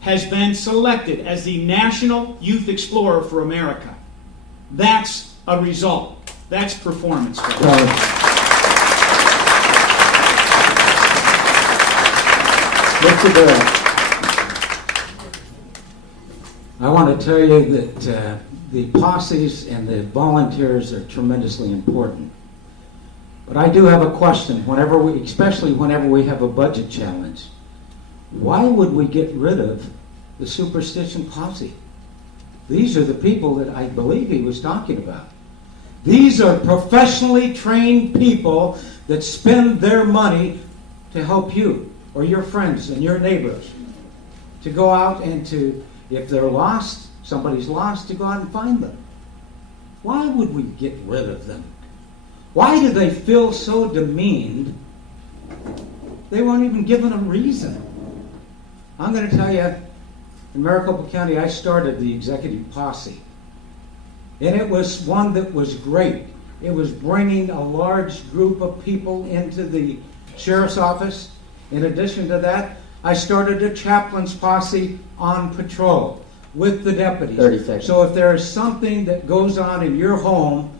has been selected as the National Youth Explorer for America. That's a result. That's performance. Mr. Bearup. I want to tell you that the posses and the volunteers are tremendously important. But I do have a question, especially whenever we have a budget challenge. Why would we get rid of the Superstition posse? These are the people that I believe he was talking about. These are professionally trained people that spend their money to help you or your friends and your neighbors, to go out and to, if they're lost, somebody's lost, to go out and find them. Why would we get rid of them? Why do they feel so demeaned? They weren't even given a reason. I'm going to tell you, in Maricopa County, I started the executive posse. And it was one that was great. It was bringing a large group of people into the sheriff's office. In addition to that, I started a chaplain's posse on patrol with the deputies. 30 seconds. So if there is something that goes on in your home,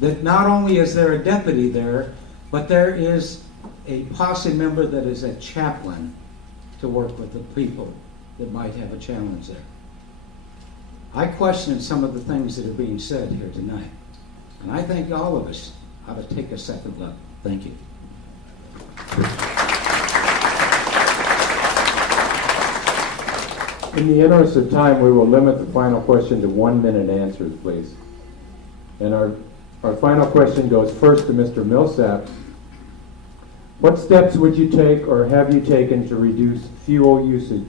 that not only is there a deputy there, but there is a posse member that is a chaplain to work with the people that might have a challenge there. I question some of the things that are being said here tonight. And I think all of us ought to take a second look. Thank you. In the interest of time, we will limit the final question to 1-minute answers, please. And our final question goes first to Mr. Millsaps. What steps would you take or have you taken to reduce fuel usage?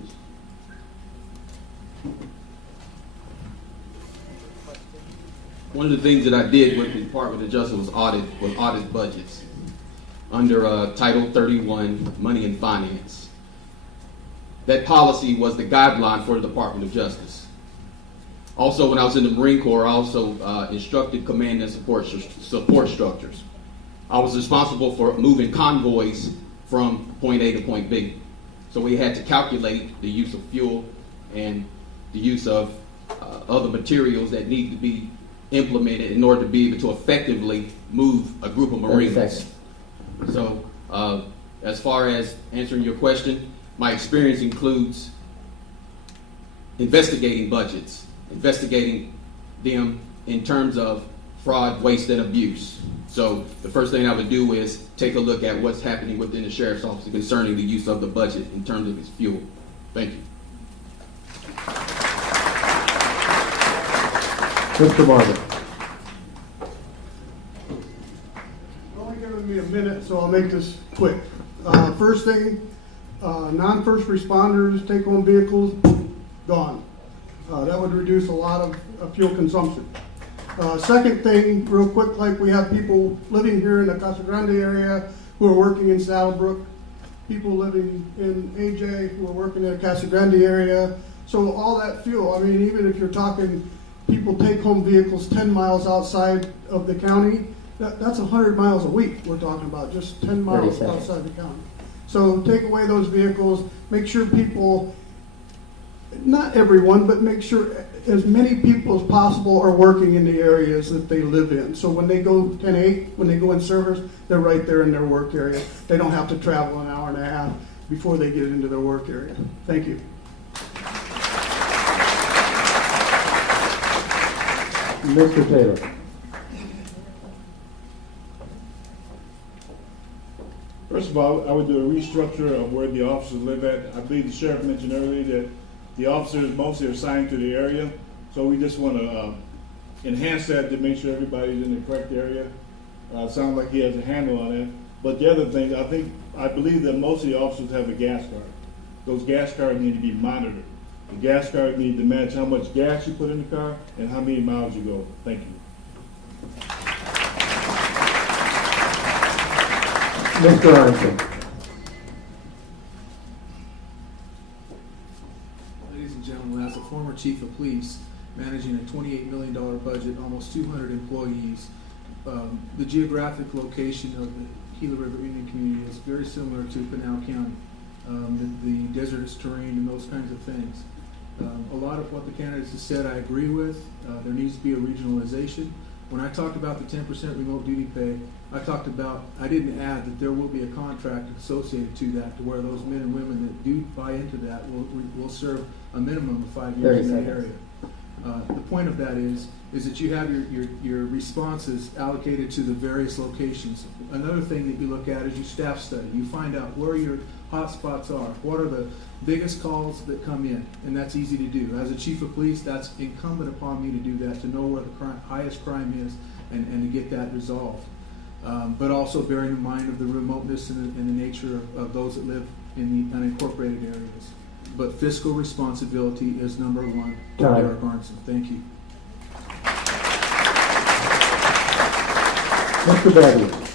One of the things that I did with the Department of Justice was audit budgets under Title 31, Money and Finance. That policy was the guideline for the Department of Justice. Also, when I was in the Marine Corps, I also instructed command and support structures. I was responsible for moving convoys from point A to point B. So we had to calculate the use of fuel and the use of other materials that need to be implemented in order to be able to effectively move a group of Marines. So as far as answering your question, my experience includes investigating budgets, investigating them in terms of fraud, waste, and abuse. So the first thing I would do is take a look at what's happening within the sheriff's office concerning the use of the budget in terms of its fuel. Thank you. Mr. Barber. Only giving me a minute, so I'll make this quick. First thing, non-first responders, take-home vehicles, gone. That would reduce a lot of fuel consumption. Second thing, real quick, like we have people living here in the Casa Grande area who are working in Saddlebrook, people living in AJ who are working in the Casa Grande area. So all that fuel, I mean, even if you're talking people take home vehicles 10 miles outside of the county, that's 100 miles a week we're talking about, just 10 miles outside the county. So take away those vehicles, make sure people, not everyone, but make sure as many people as possible are working in the areas that they live in. So when they go 10-8, when they go in service, they're right there in their work area. They don't have to travel an hour and a half before they get into their work area. Thank you. Mr. Taylor. First of all, I would do a restructure of where the officers live at. I believe the sheriff mentioned earlier that the officers mostly are assigned to the area, so we just want to enhance that to make sure everybody's in the correct area. Sounds like he has a handle on it. But the other thing, I believe that most of the officers have a gas card. Those gas cards need to be monitored. The gas card needs to match how much gas you put in the car and how many miles you go. Thank you. Mr. Arnson. Ladies and gentlemen, as a former chief of police, managing a $28 million budget, almost 200 employees, the geographic location of the Gila River Indian Community is very similar to Pinal County. The desertous terrain and those kinds of things. A lot of what the candidates have said I agree with. There needs to be a regionalization. When I talked about the 10% remote duty pay, I didn't add that there will be a contract associated to that, to where those men and women that do buy into that will serve a minimum of 5 years in that area. The point of that is that you have your responses allocated to the various locations. Another thing that you look at is your staff study. You find out where your hot spots are. What are the biggest calls that come in? And that's easy to do. As a chief of police, that's incumbent upon me to do that, to know where the highest crime is and to get that resolved. But also bearing in mind of the remoteness and the nature of those that live in the unincorporated areas. But fiscal responsibility is number one for Bearup Arnson. Thank you. Mr. Babeu.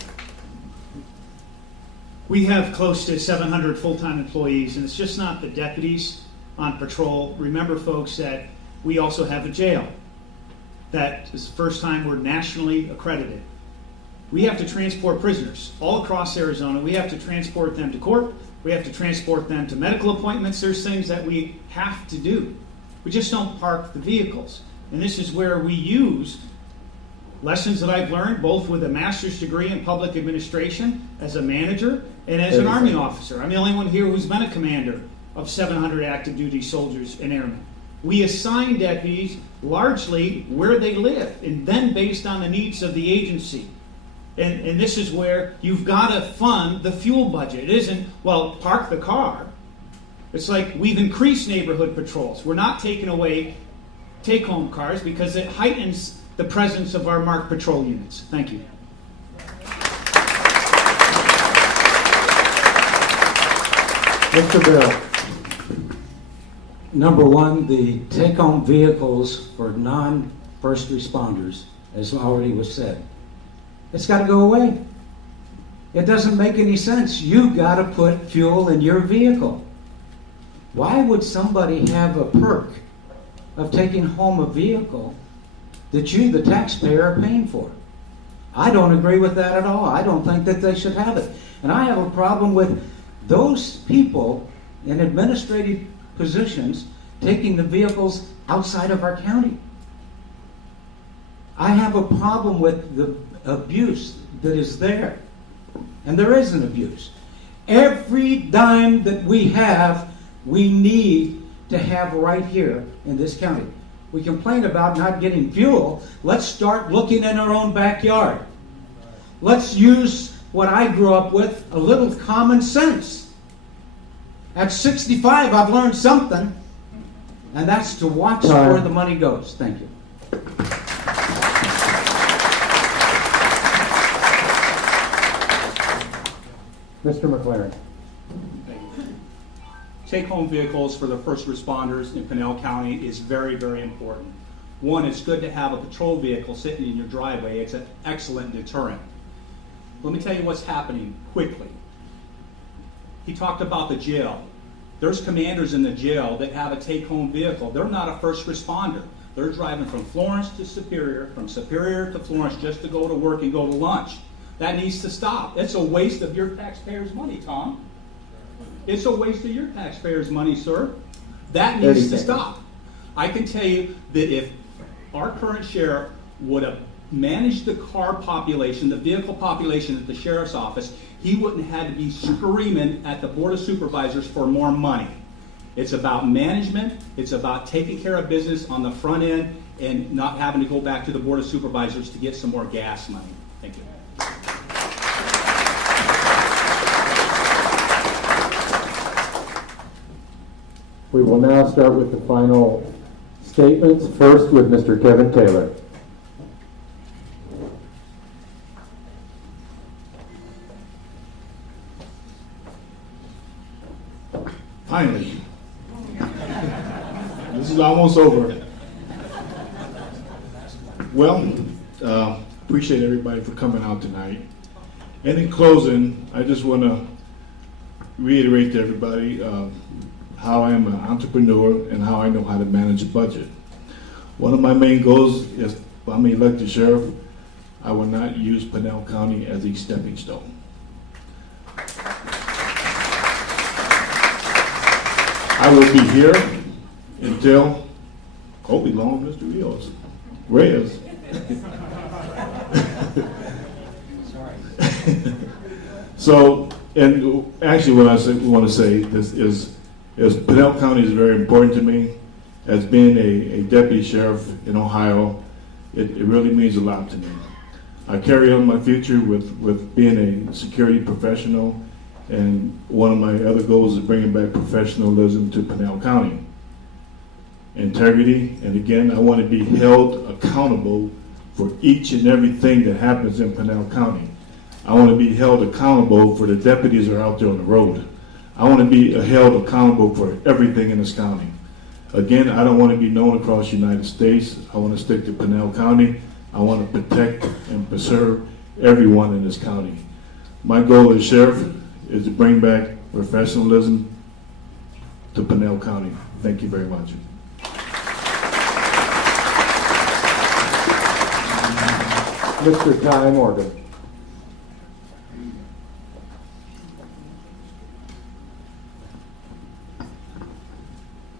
We have close to 700 full-time employees, and it's just not the deputies on patrol. Remember, folks, that we also have a jail. That is the first time we're nationally accredited. We have to transport prisoners all across Arizona. We have to transport them to court. We have to transport them to medical appointments. There's things that we have to do. We just don't park the vehicles. And this is where we use lessons that I've learned, both with a master's degree in public administration, as a manager, and as an Army officer. I'm the only one here who's been a commander of 700 active duty soldiers and airmen. We assign deputies largely where they live, and then based on the needs of the agency. And this is where you've got to fund the fuel budget. It isn't, well, park the car. It's like we've increased neighborhood patrols. We're not taking away take-home cars because it heightens the presence of our marked patrol units. Thank you. Mr. Bearup. Number one, the take-home vehicles for non-first responders, as already was said, it's got to go away. It doesn't make any sense. You got to put fuel in your vehicle. Why would somebody have a perk of taking home a vehicle that you, the taxpayer, are paying for? I don't agree with that at all. I don't think that they should have it. And I have a problem with those people in administrative positions taking the vehicles outside of our county. I have a problem with the abuse that is there. And there is an abuse. Every dime that we have, we need to have right here in this county. We complain about not getting fuel. Let's start looking in our own backyard. Let's use what I grew up with, a little common sense. At 65, I've learned something, and that's to watch where the money goes. Thank you. Mr. McClaren. Take-home vehicles for the first responders in Pinal County is very, very important. One, it's good to have a patrol vehicle sitting in your driveway. It's an excellent deterrent. Let me tell you what's happening quickly. He talked about the jail. There's commanders in the jail that have a take-home vehicle. They're not a first responder. They're driving from Florence to Superior, from Superior to Florence just to go to work and go to lunch. That needs to stop. It's a waste of your taxpayers' money, Tom. It's a waste of your taxpayers' money, sir. That needs to stop. I can tell you that if our current sheriff would have managed the car population, the vehicle population at the sheriff's office, he wouldn't have had to be screaming at the Board of Supervisors for more money. It's about management. It's about taking care of business on the front end and not having to go back to the Board of Supervisors to get some more gas money. Thank you. We will now start with the final statements, first with Mr. Kevin Taylor. Finally. This is almost over. Well, appreciate everybody for coming out tonight. And in closing, I just want to reiterate to everybody how I am an entrepreneur and how I know how to manage a budget. One of my main goals is, if I'm elected sheriff, I will not use Pinal County as a stepping stone. I will be here until, hopefully long, Mr. Reyes. So, and actually what I want to say this is Pinal County is very important to me. As being a deputy sheriff in Ohio, it really means a lot to me. I carry on my future with being a security professional, and one of my other goals is bringing back professionalism to Pinal County. Integrity, and again, I want to be held accountable for each and everything that happens in Pinal County. I want to be held accountable for the deputies that are out there on the road. I want to be held accountable for everything in this county. Again, I don't want to be known across the United States. I want to stick to Pinal County. I want to protect and preserve everyone in this county. My goal as sheriff is to bring back professionalism to Pinal County. Thank you very much. Mr. Ty Morgan.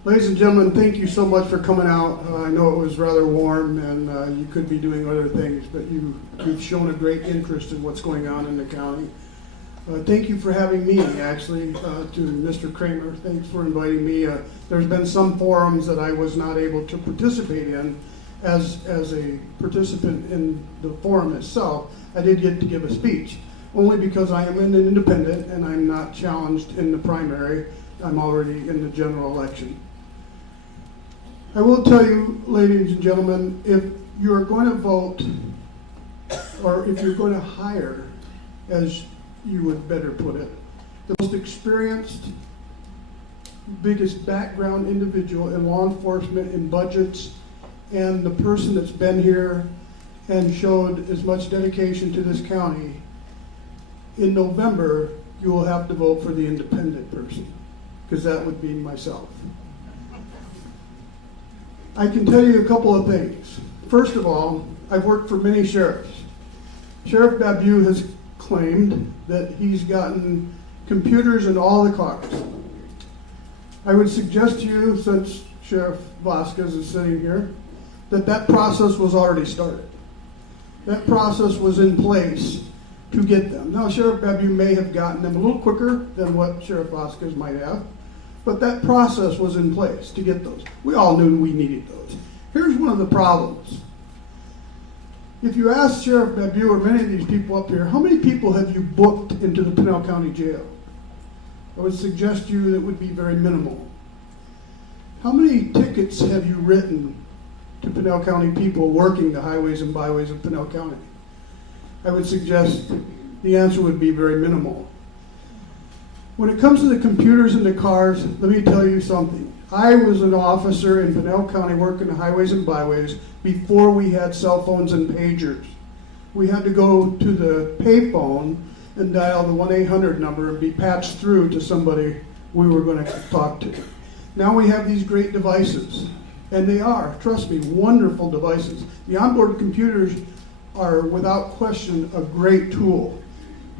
Ladies and gentlemen, thank you so much for coming out. I know it was rather warm and you could be doing other things, but you've shown a great interest in what's going on in the county. Thank you for having me, actually, to Mr. Kramer. Thanks for inviting me. There's been some forums that I was not able to participate in as a participant in the forum itself. I did get to give a speech, only because I am an independent and I'm not challenged in the primary. I'm already in the general election. I will tell you, ladies and gentlemen, if you're going to vote, or if you're going to hire, as you would better put it, the most experienced, biggest background individual in law enforcement, in budgets, and the person that's been here and showed as much dedication to this county, in November, you will have to vote for the independent person, because that would be myself. I can tell you a couple of things. First of all, I've worked for many sheriffs. Sheriff Babeu has claimed that he's gotten computers in all the cars. I would suggest to you, since Sheriff Vasquez is sitting here, that process was already started. That process was in place to get them. Now, Sheriff Babeu may have gotten them a little quicker than what Sheriff Vasquez might have, but that process was in place to get those. We all knew we needed those. Here's one of the problems. If you ask Sheriff Babeu or many of these people up here, how many people have you booked into the Pinal County Jail? I would suggest to you that would be very minimal. How many tickets have you written to Pinal County people working the highways and byways of Pinal County? I would suggest the answer would be very minimal. When it comes to the computers in the cars, let me tell you something. I was an officer in Pinal County working the highways and byways before we had cell phones and pagers. We had to go to the payphone and dial the 1-800 number and be patched through to somebody we were going to talk to. Now we have these great devices, and they are, trust me, wonderful devices. The onboard computers are, without question, a great tool.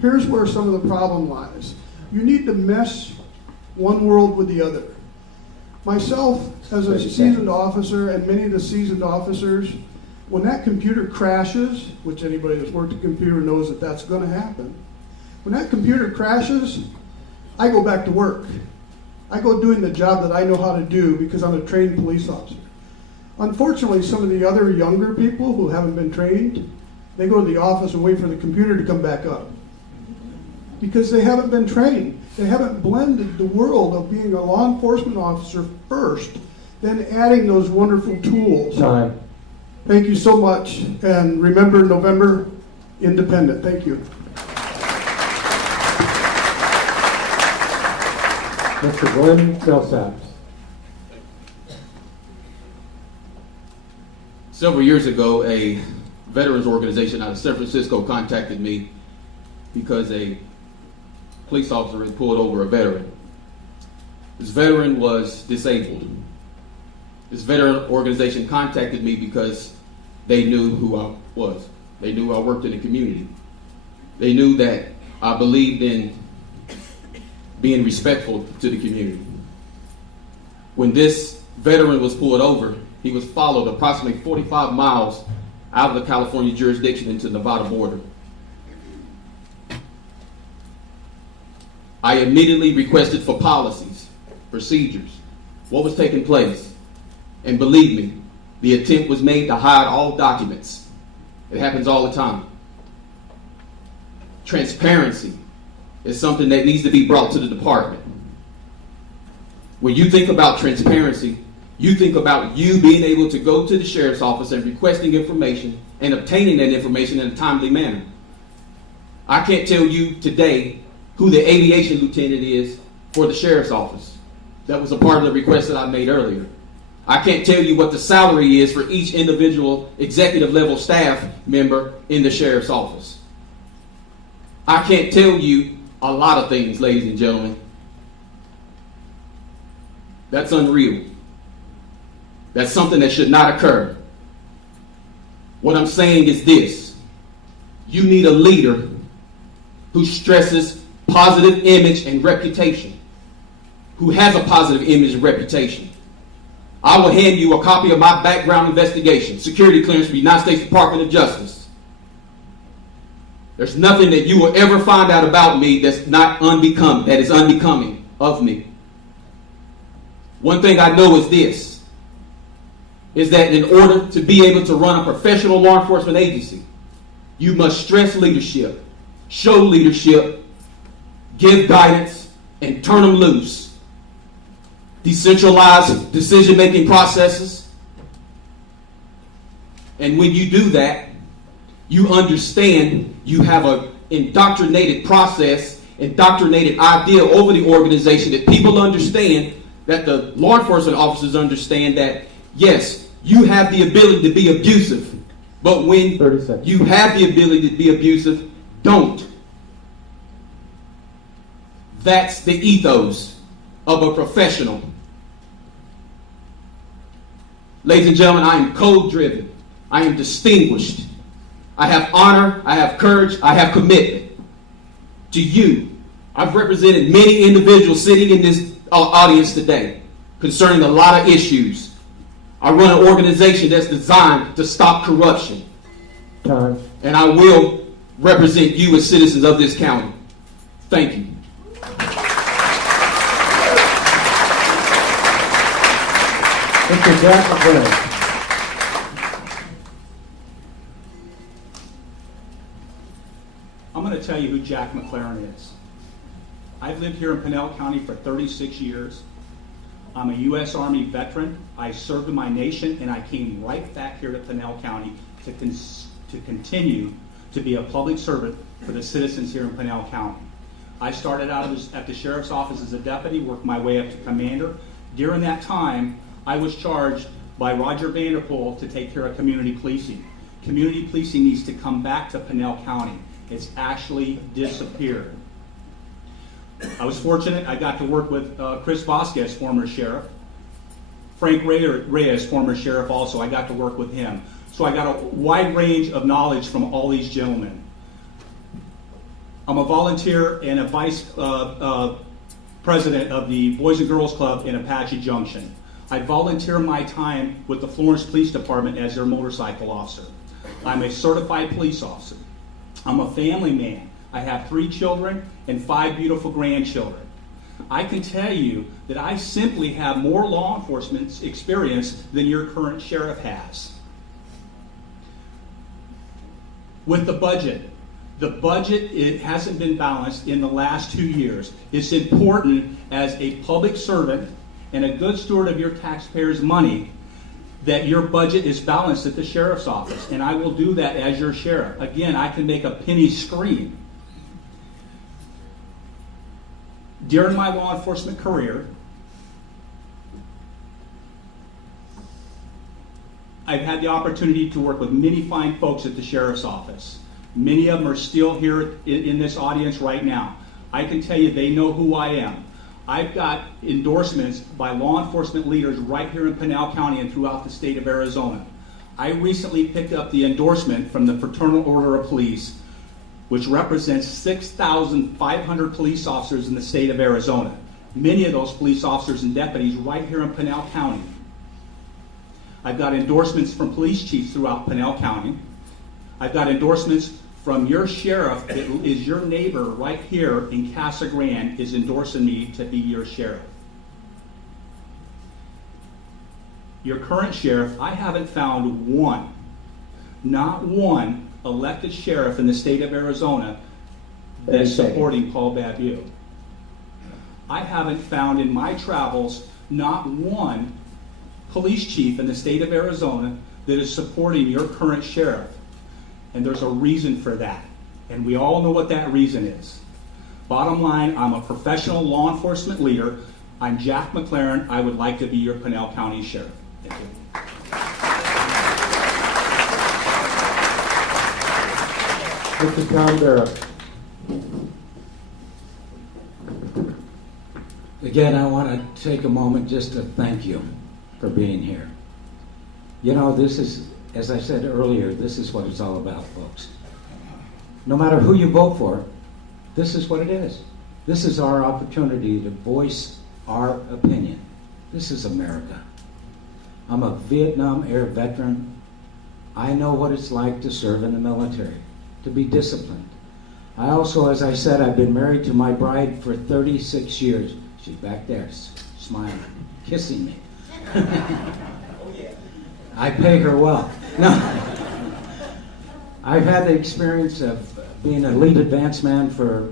Here's where some of the problem lies. You need to mesh one world with the other. Myself, as a seasoned officer, and many of the seasoned officers, when that computer crashes, which anybody that's worked a computer knows that that's going to happen, when that computer crashes, I go back to work. I go doing the job that I know how to do because I'm a trained police officer. Unfortunately, some of the other younger people who haven't been trained, they go to the office and wait for the computer to come back up because they haven't been trained. They haven't blended the world of being a law enforcement officer first, then adding those wonderful tools. Time. Thank you so much, and remember November, independent. Thank you. Mr. Glenn Millsaps. Several years ago, a veterans organization out of San Francisco contacted me because a police officer had pulled over a veteran. This veteran was disabled. This veteran organization contacted me because they knew who I was. They knew I worked in the community. They knew that I believed in being respectful to the community. When this veteran was pulled over, he was followed approximately 45 miles out of the California jurisdiction into the Nevada border. I immediately requested for policies, procedures, what was taking place. And believe me, the attempt was made to hide all documents. It happens all the time. Transparency is something that needs to be brought to the department. When you think about transparency, you think about you being able to go to the sheriff's office and requesting information and obtaining that information in a timely manner. I can't tell you today who the aviation lieutenant is for the sheriff's office. That was a part of the request that I made earlier. I can't tell you what the salary is for each individual executive level staff member in the sheriff's office. I can't tell you a lot of things, ladies and gentlemen. That's unreal. That's something that should not occur. What I'm saying is this. You need a leader who stresses positive image and reputation, who has a positive image and reputation. I will hand you a copy of my background investigation, security clearance for the United States Department of Justice. There's nothing that you will ever find out about me that's not unbecoming, that is unbecoming of me. One thing I know is this, is that in order to be able to run a professional law enforcement agency, you must stress leadership, show leadership, give guidance, and turn them loose. Decentralized decision-making processes. And when you do that, you understand you have an indoctrinated process, indoctrinated idea over the organization that people understand, that the law enforcement officers understand that, yes, you have the ability to be abusive, but when you have the ability to be abusive, don't. That's the ethos of a professional. Ladies and gentlemen, I am code-driven. I am distinguished. I have honor, I have courage, I have commitment. To you, I've represented many individuals sitting in this audience today concerning a lot of issues. I run an organization that's designed to stop corruption. Time. And I will represent you as citizens of this county. Thank you. Mr. Jack McClaren. tell you who Jack McClaren is. I've lived here in Pinal County for 36 years. I'm a U.S. Army veteran. I served in my nation, and I came right back here to Pinal County to continue to be a public servant for the citizens here in Pinal County. I started out at the sheriff's office as a deputy, worked my way up to commander. During that time, I was charged by Roger Vanderpool to take care of community policing. Community policing needs to come back to Pinal County. It's actually disappeared. I was fortunate. I got to work with Chris Vasquez, former sheriff. Frank Reyes, former sheriff also. I got to work with him. So I got a wide range of knowledge from all these gentlemen. I'm a volunteer and a vice president of the Boys and Girls Club in Apache Junction. I volunteer my time with the Florence Police Department as their motorcycle officer. I'm a certified police officer. I'm a family man. I have 3 children and 5 beautiful grandchildren. I can tell you that I simply have more law enforcement experience than your current sheriff has. With the budget, it hasn't been balanced in the last 2 years. It's important as a public servant and a good steward of your taxpayers' money that your budget is balanced at the sheriff's office, and I will do that as your sheriff. Again, I can make a penny scream. During my law enforcement career, I've had the opportunity to work with many fine folks at the sheriff's office. Many of them are still here in this audience right now. I can tell you they know who I am. I've got endorsements by law enforcement leaders right here in Pinal County and throughout the state of Arizona. I recently picked up the endorsement from the Fraternal Order of Police, which represents 6,500 police officers in the state of Arizona. Many of those police officers and deputies right here in Pinal County. I've got endorsements from police chiefs throughout Pinal County. I've got endorsements from your sheriff that is your neighbor right here in Casa Grande is endorsing me to be your sheriff. Your current sheriff, I haven't found one, not one elected sheriff in the state of Arizona that is supporting Paul Babeu. I haven't found in my travels not one police chief in the state of Arizona that is supporting your current sheriff. And there's a reason for that. And we all know what that reason is. Bottom line, I'm a professional law enforcement leader. I'm Jack McClaren. I would like to be your Pinal County sheriff. Thank you. Mr. Tom Bearup. Again, I want to take a moment just to thank you for being here. You know, this is, as I said earlier, this is what it's all about, folks. No matter who you vote for, this is what it is. This is our opportunity to voice our opinion. This is America. I'm a Vietnam Era veteran. I know what it's like to serve in the military, to be disciplined. I also, as I said, I've been married to my bride for 36 years. She's back there, smiling, kissing me. I pay her well. No. I've had the experience of being a lead advance man for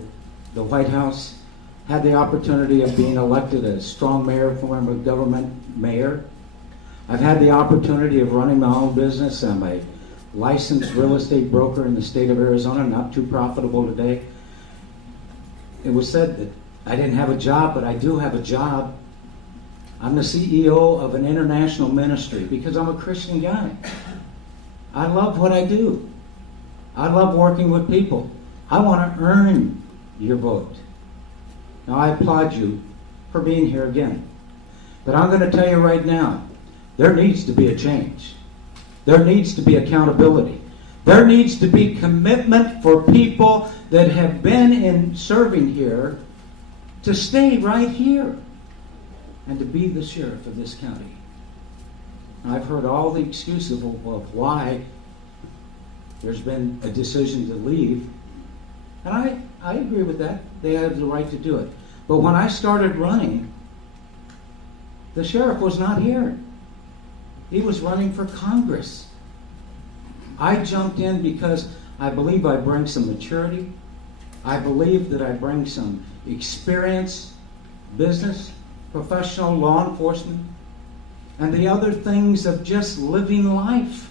the White House, had the opportunity of being elected a strong mayor, form of government mayor. I've had the opportunity of running my own business. I'm a licensed real estate broker in the state of Arizona, not too profitable today. It was said that I didn't have a job, but I do have a job. I'm the CEO of an international ministry because I'm a Christian guy. I love what I do. I love working with people. I want to earn your vote. Now, I applaud you for being here again. But I'm going to tell you right now, there needs to be a change. There needs to be accountability. There needs to be commitment for people that have been in serving here to stay right here and to be the sheriff of this county. I've heard all the excuses of why there's been a decision to leave, and I agree with that. They have the right to do it. But when I started running, the sheriff was not here. He was running for Congress. I jumped in because I believe I bring some maturity. I believe that I bring some experience, business, professional, law enforcement, and the other things of just living life.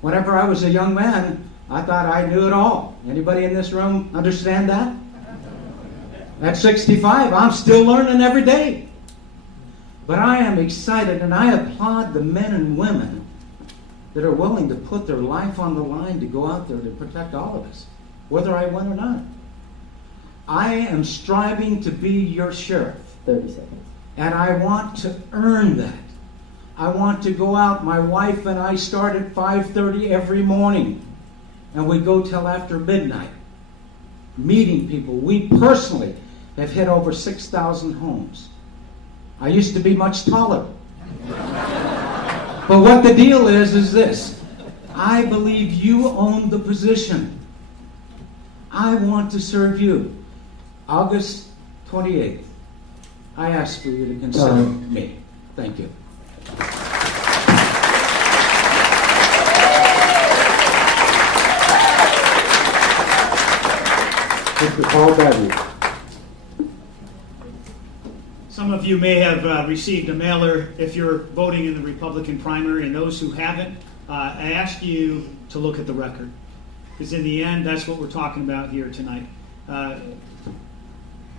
Whenever I was a young man, I thought I knew it all. Anybody in this room understand that? At 65, I'm still learning every day. But I am excited, and I applaud the men and women that are willing to put their life on the line to go out there to protect all of us, whether I win or not. I am striving to be your sheriff. 30 seconds. And I want to earn that. I want to go out. My wife and I start at 5:30 every morning, and we go till after midnight, meeting people. We personally have hit over 6,000 homes. I used to be much taller. But what the deal is this. I believe you own the position. I want to serve you. August 28th. I ask for you to consider me. Thank you. Mr. Paul Babeu. Some of you may have received a mailer if you're voting in the Republican primary, and those who haven't, I ask you to look at the record. Because in the end, that's what we're talking about here tonight.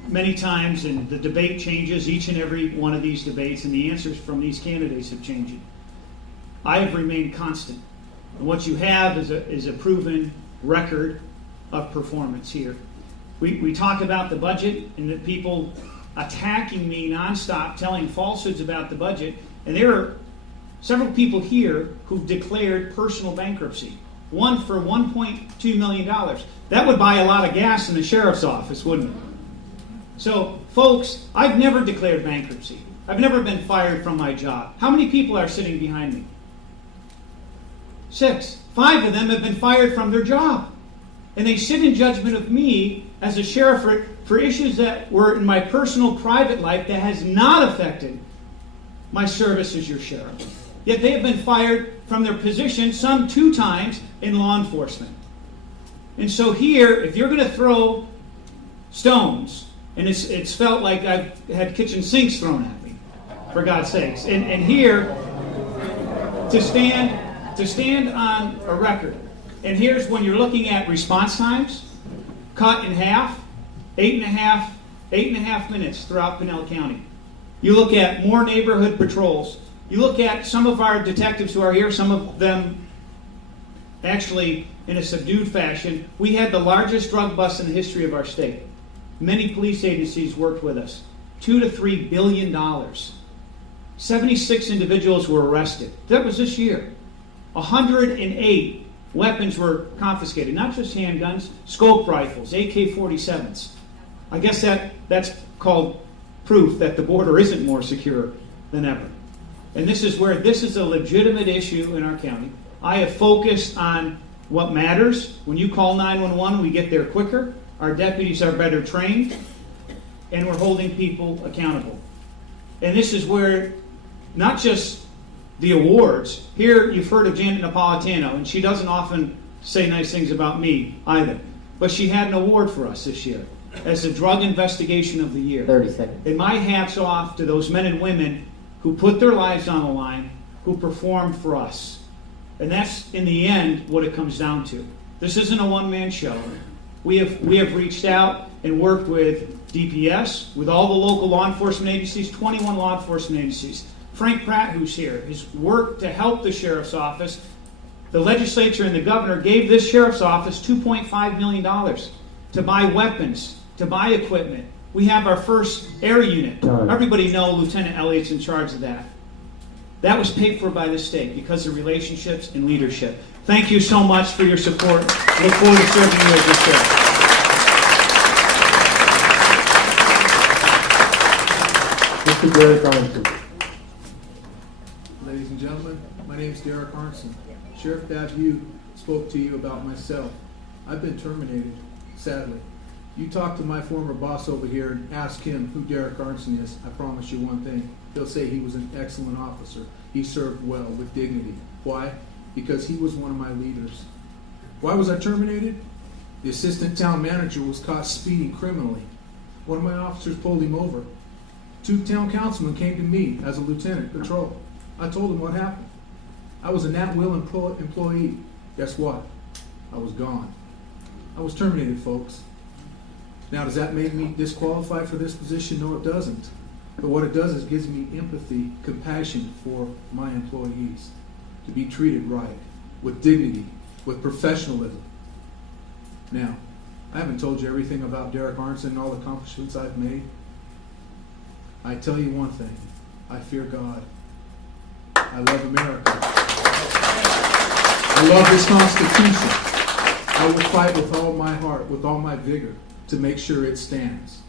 Many times, and the debate changes, each and every one of these debates, and the answers from these candidates have changed. I have remained constant. And what you have is a proven record of performance here. We talk about the budget and the people attacking me nonstop, telling falsehoods about the budget, and there are several people here who've declared personal bankruptcy. One for $1.2 million. That would buy a lot of gas in the sheriff's office, wouldn't it? So, folks, I've never declared bankruptcy. I've never been fired from my job. How many people are sitting behind me? 6. 5 of them have been fired from their job. And they sit in judgment of me as a sheriff for issues that were in my personal, private life that has not affected my service as your sheriff. Yet they have been fired from their position, some 2 times, in law enforcement. And so here, if you're going to throw stones, and it's felt like I've had kitchen sinks thrown at me, for God's sakes. And here, to stand on a record, and here's when you're looking at response times, cut in half, 8.5 minutes throughout Pinal County. You look at more neighborhood patrols. You look at some of our detectives who are here, some of them actually in a subdued fashion. We had the largest drug bust in the history of our state. Many police agencies worked with us. $2 to $3 billion. 76 individuals were arrested. That was this year. 108 weapons were confiscated. Not just handguns, scope rifles, AK-47s. I guess that's called proof that the border isn't more secure than ever. And this is a legitimate issue in our county. I have focused on what matters. When you call 911, we get there quicker. Our deputies are better trained, and we're holding people accountable. And this is where not just the awards. Here you've heard of Janet Napolitano, and she doesn't often say nice things about me either. But she had an award for us this year as the Drug Investigation of the Year. 30 seconds. And my hat's off to those men and women who put their lives on the line, who performed for us. And that's, in the end, what it comes down to. This isn't a one-man show. We have reached out and worked with DPS, with all the local law enforcement agencies, 21 law enforcement agencies. Frank Pratt, who's here, has worked to help the sheriff's office. The legislature and the governor gave this sheriff's office $2.5 million to buy weapons, to buy equipment. We have our first air unit. Everybody knows Lieutenant Elliott's in charge of that. That was paid for by the state because of relationships and leadership. Thank you so much for your support. I look forward to serving you as your sheriff. Mr. Derek Arnson. Ladies and gentlemen, my name is Derek Arnson. Sheriff Babeu spoke to you about myself. I've been terminated, sadly. You talk to my former boss over here and ask him who Derek Arnson is. I promise you one thing. He'll say he was an excellent officer. He served well with dignity. Why? Because he was one of my leaders. Why was I terminated? The assistant town manager was caught speeding criminally. One of my officers pulled him over. 2 town councilmen came to me as a lieutenant patrol. I told them what happened. I was an at-will employee. Guess what? I was gone. I was terminated, folks. Now, does that make me disqualified for this position? No, it doesn't. But what it does is gives me empathy, compassion for my employees to be treated right, with dignity, with professionalism. Now, I haven't told you everything about Derek Arnson and all the accomplishments I've made. I tell you one thing, I fear God. I love America. I love this Constitution. I will fight with all my heart, with all my vigor, to make sure it stands.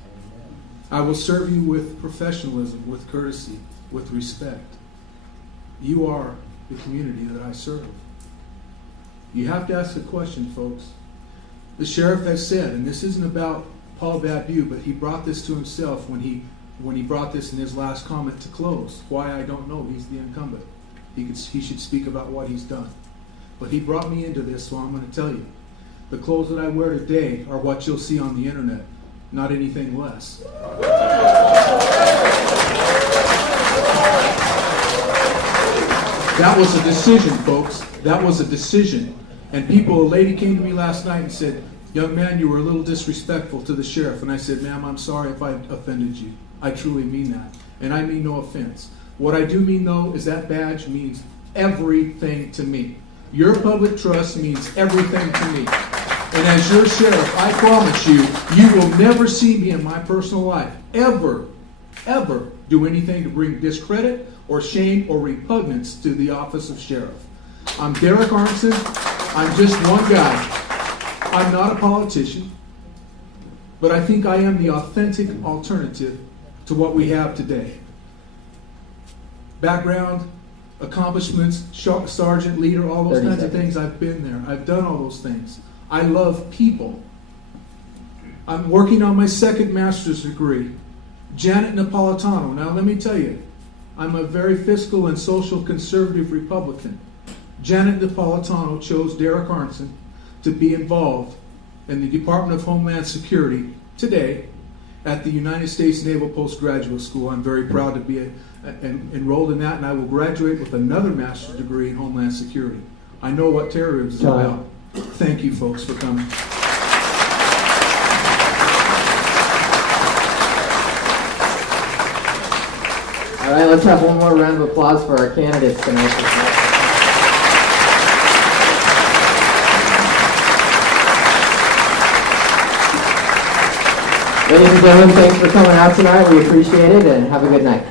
I will serve you with professionalism, with courtesy, with respect. You are the community that I serve. You have to ask a question, folks. The sheriff has said, and this isn't about Paul Babeu, but he brought this to himself when he brought this in his last comment to close. Why, I don't know. He's the incumbent. He should speak about what he's done. But he brought me into this, so I'm going to tell you. The clothes that I wear today are what you'll see on the internet, not anything less. That was a decision, folks. That was a decision. And a lady came to me last night and said, "Young man, you were a little disrespectful to the sheriff." And I said, "Ma'am, I'm sorry if I offended you. I truly mean that. And I mean no offense. What I do mean, though, is that badge means everything to me. Your public trust means everything to me. And as your sheriff, I promise you, you will never see me in my personal life ever do anything to bring discredit or shame or repugnance to the office of sheriff. I'm Derek Arnson. I'm just one guy. I'm not a politician, but I think I am the authentic alternative to what we have today. Background, accomplishments, sergeant, leader, all those kinds of things. I've been there. I've done all those things. I love people. I'm working on my 2nd master's degree. Janet Napolitano. Now let me tell you, I'm a very fiscal and social conservative Republican. Janet Napolitano chose Derek Arnson to be involved in the Department of Homeland Security today at the United States Naval Postgraduate School. I'm very proud to be enrolled in that, and I will graduate with another master's degree in Homeland Security. I know what terrorism is about. Thank you, folks, for coming. All right, let's have one more round of applause for our candidates tonight. Ladies and gentlemen, thanks for coming out tonight. We appreciate it, and have a good night.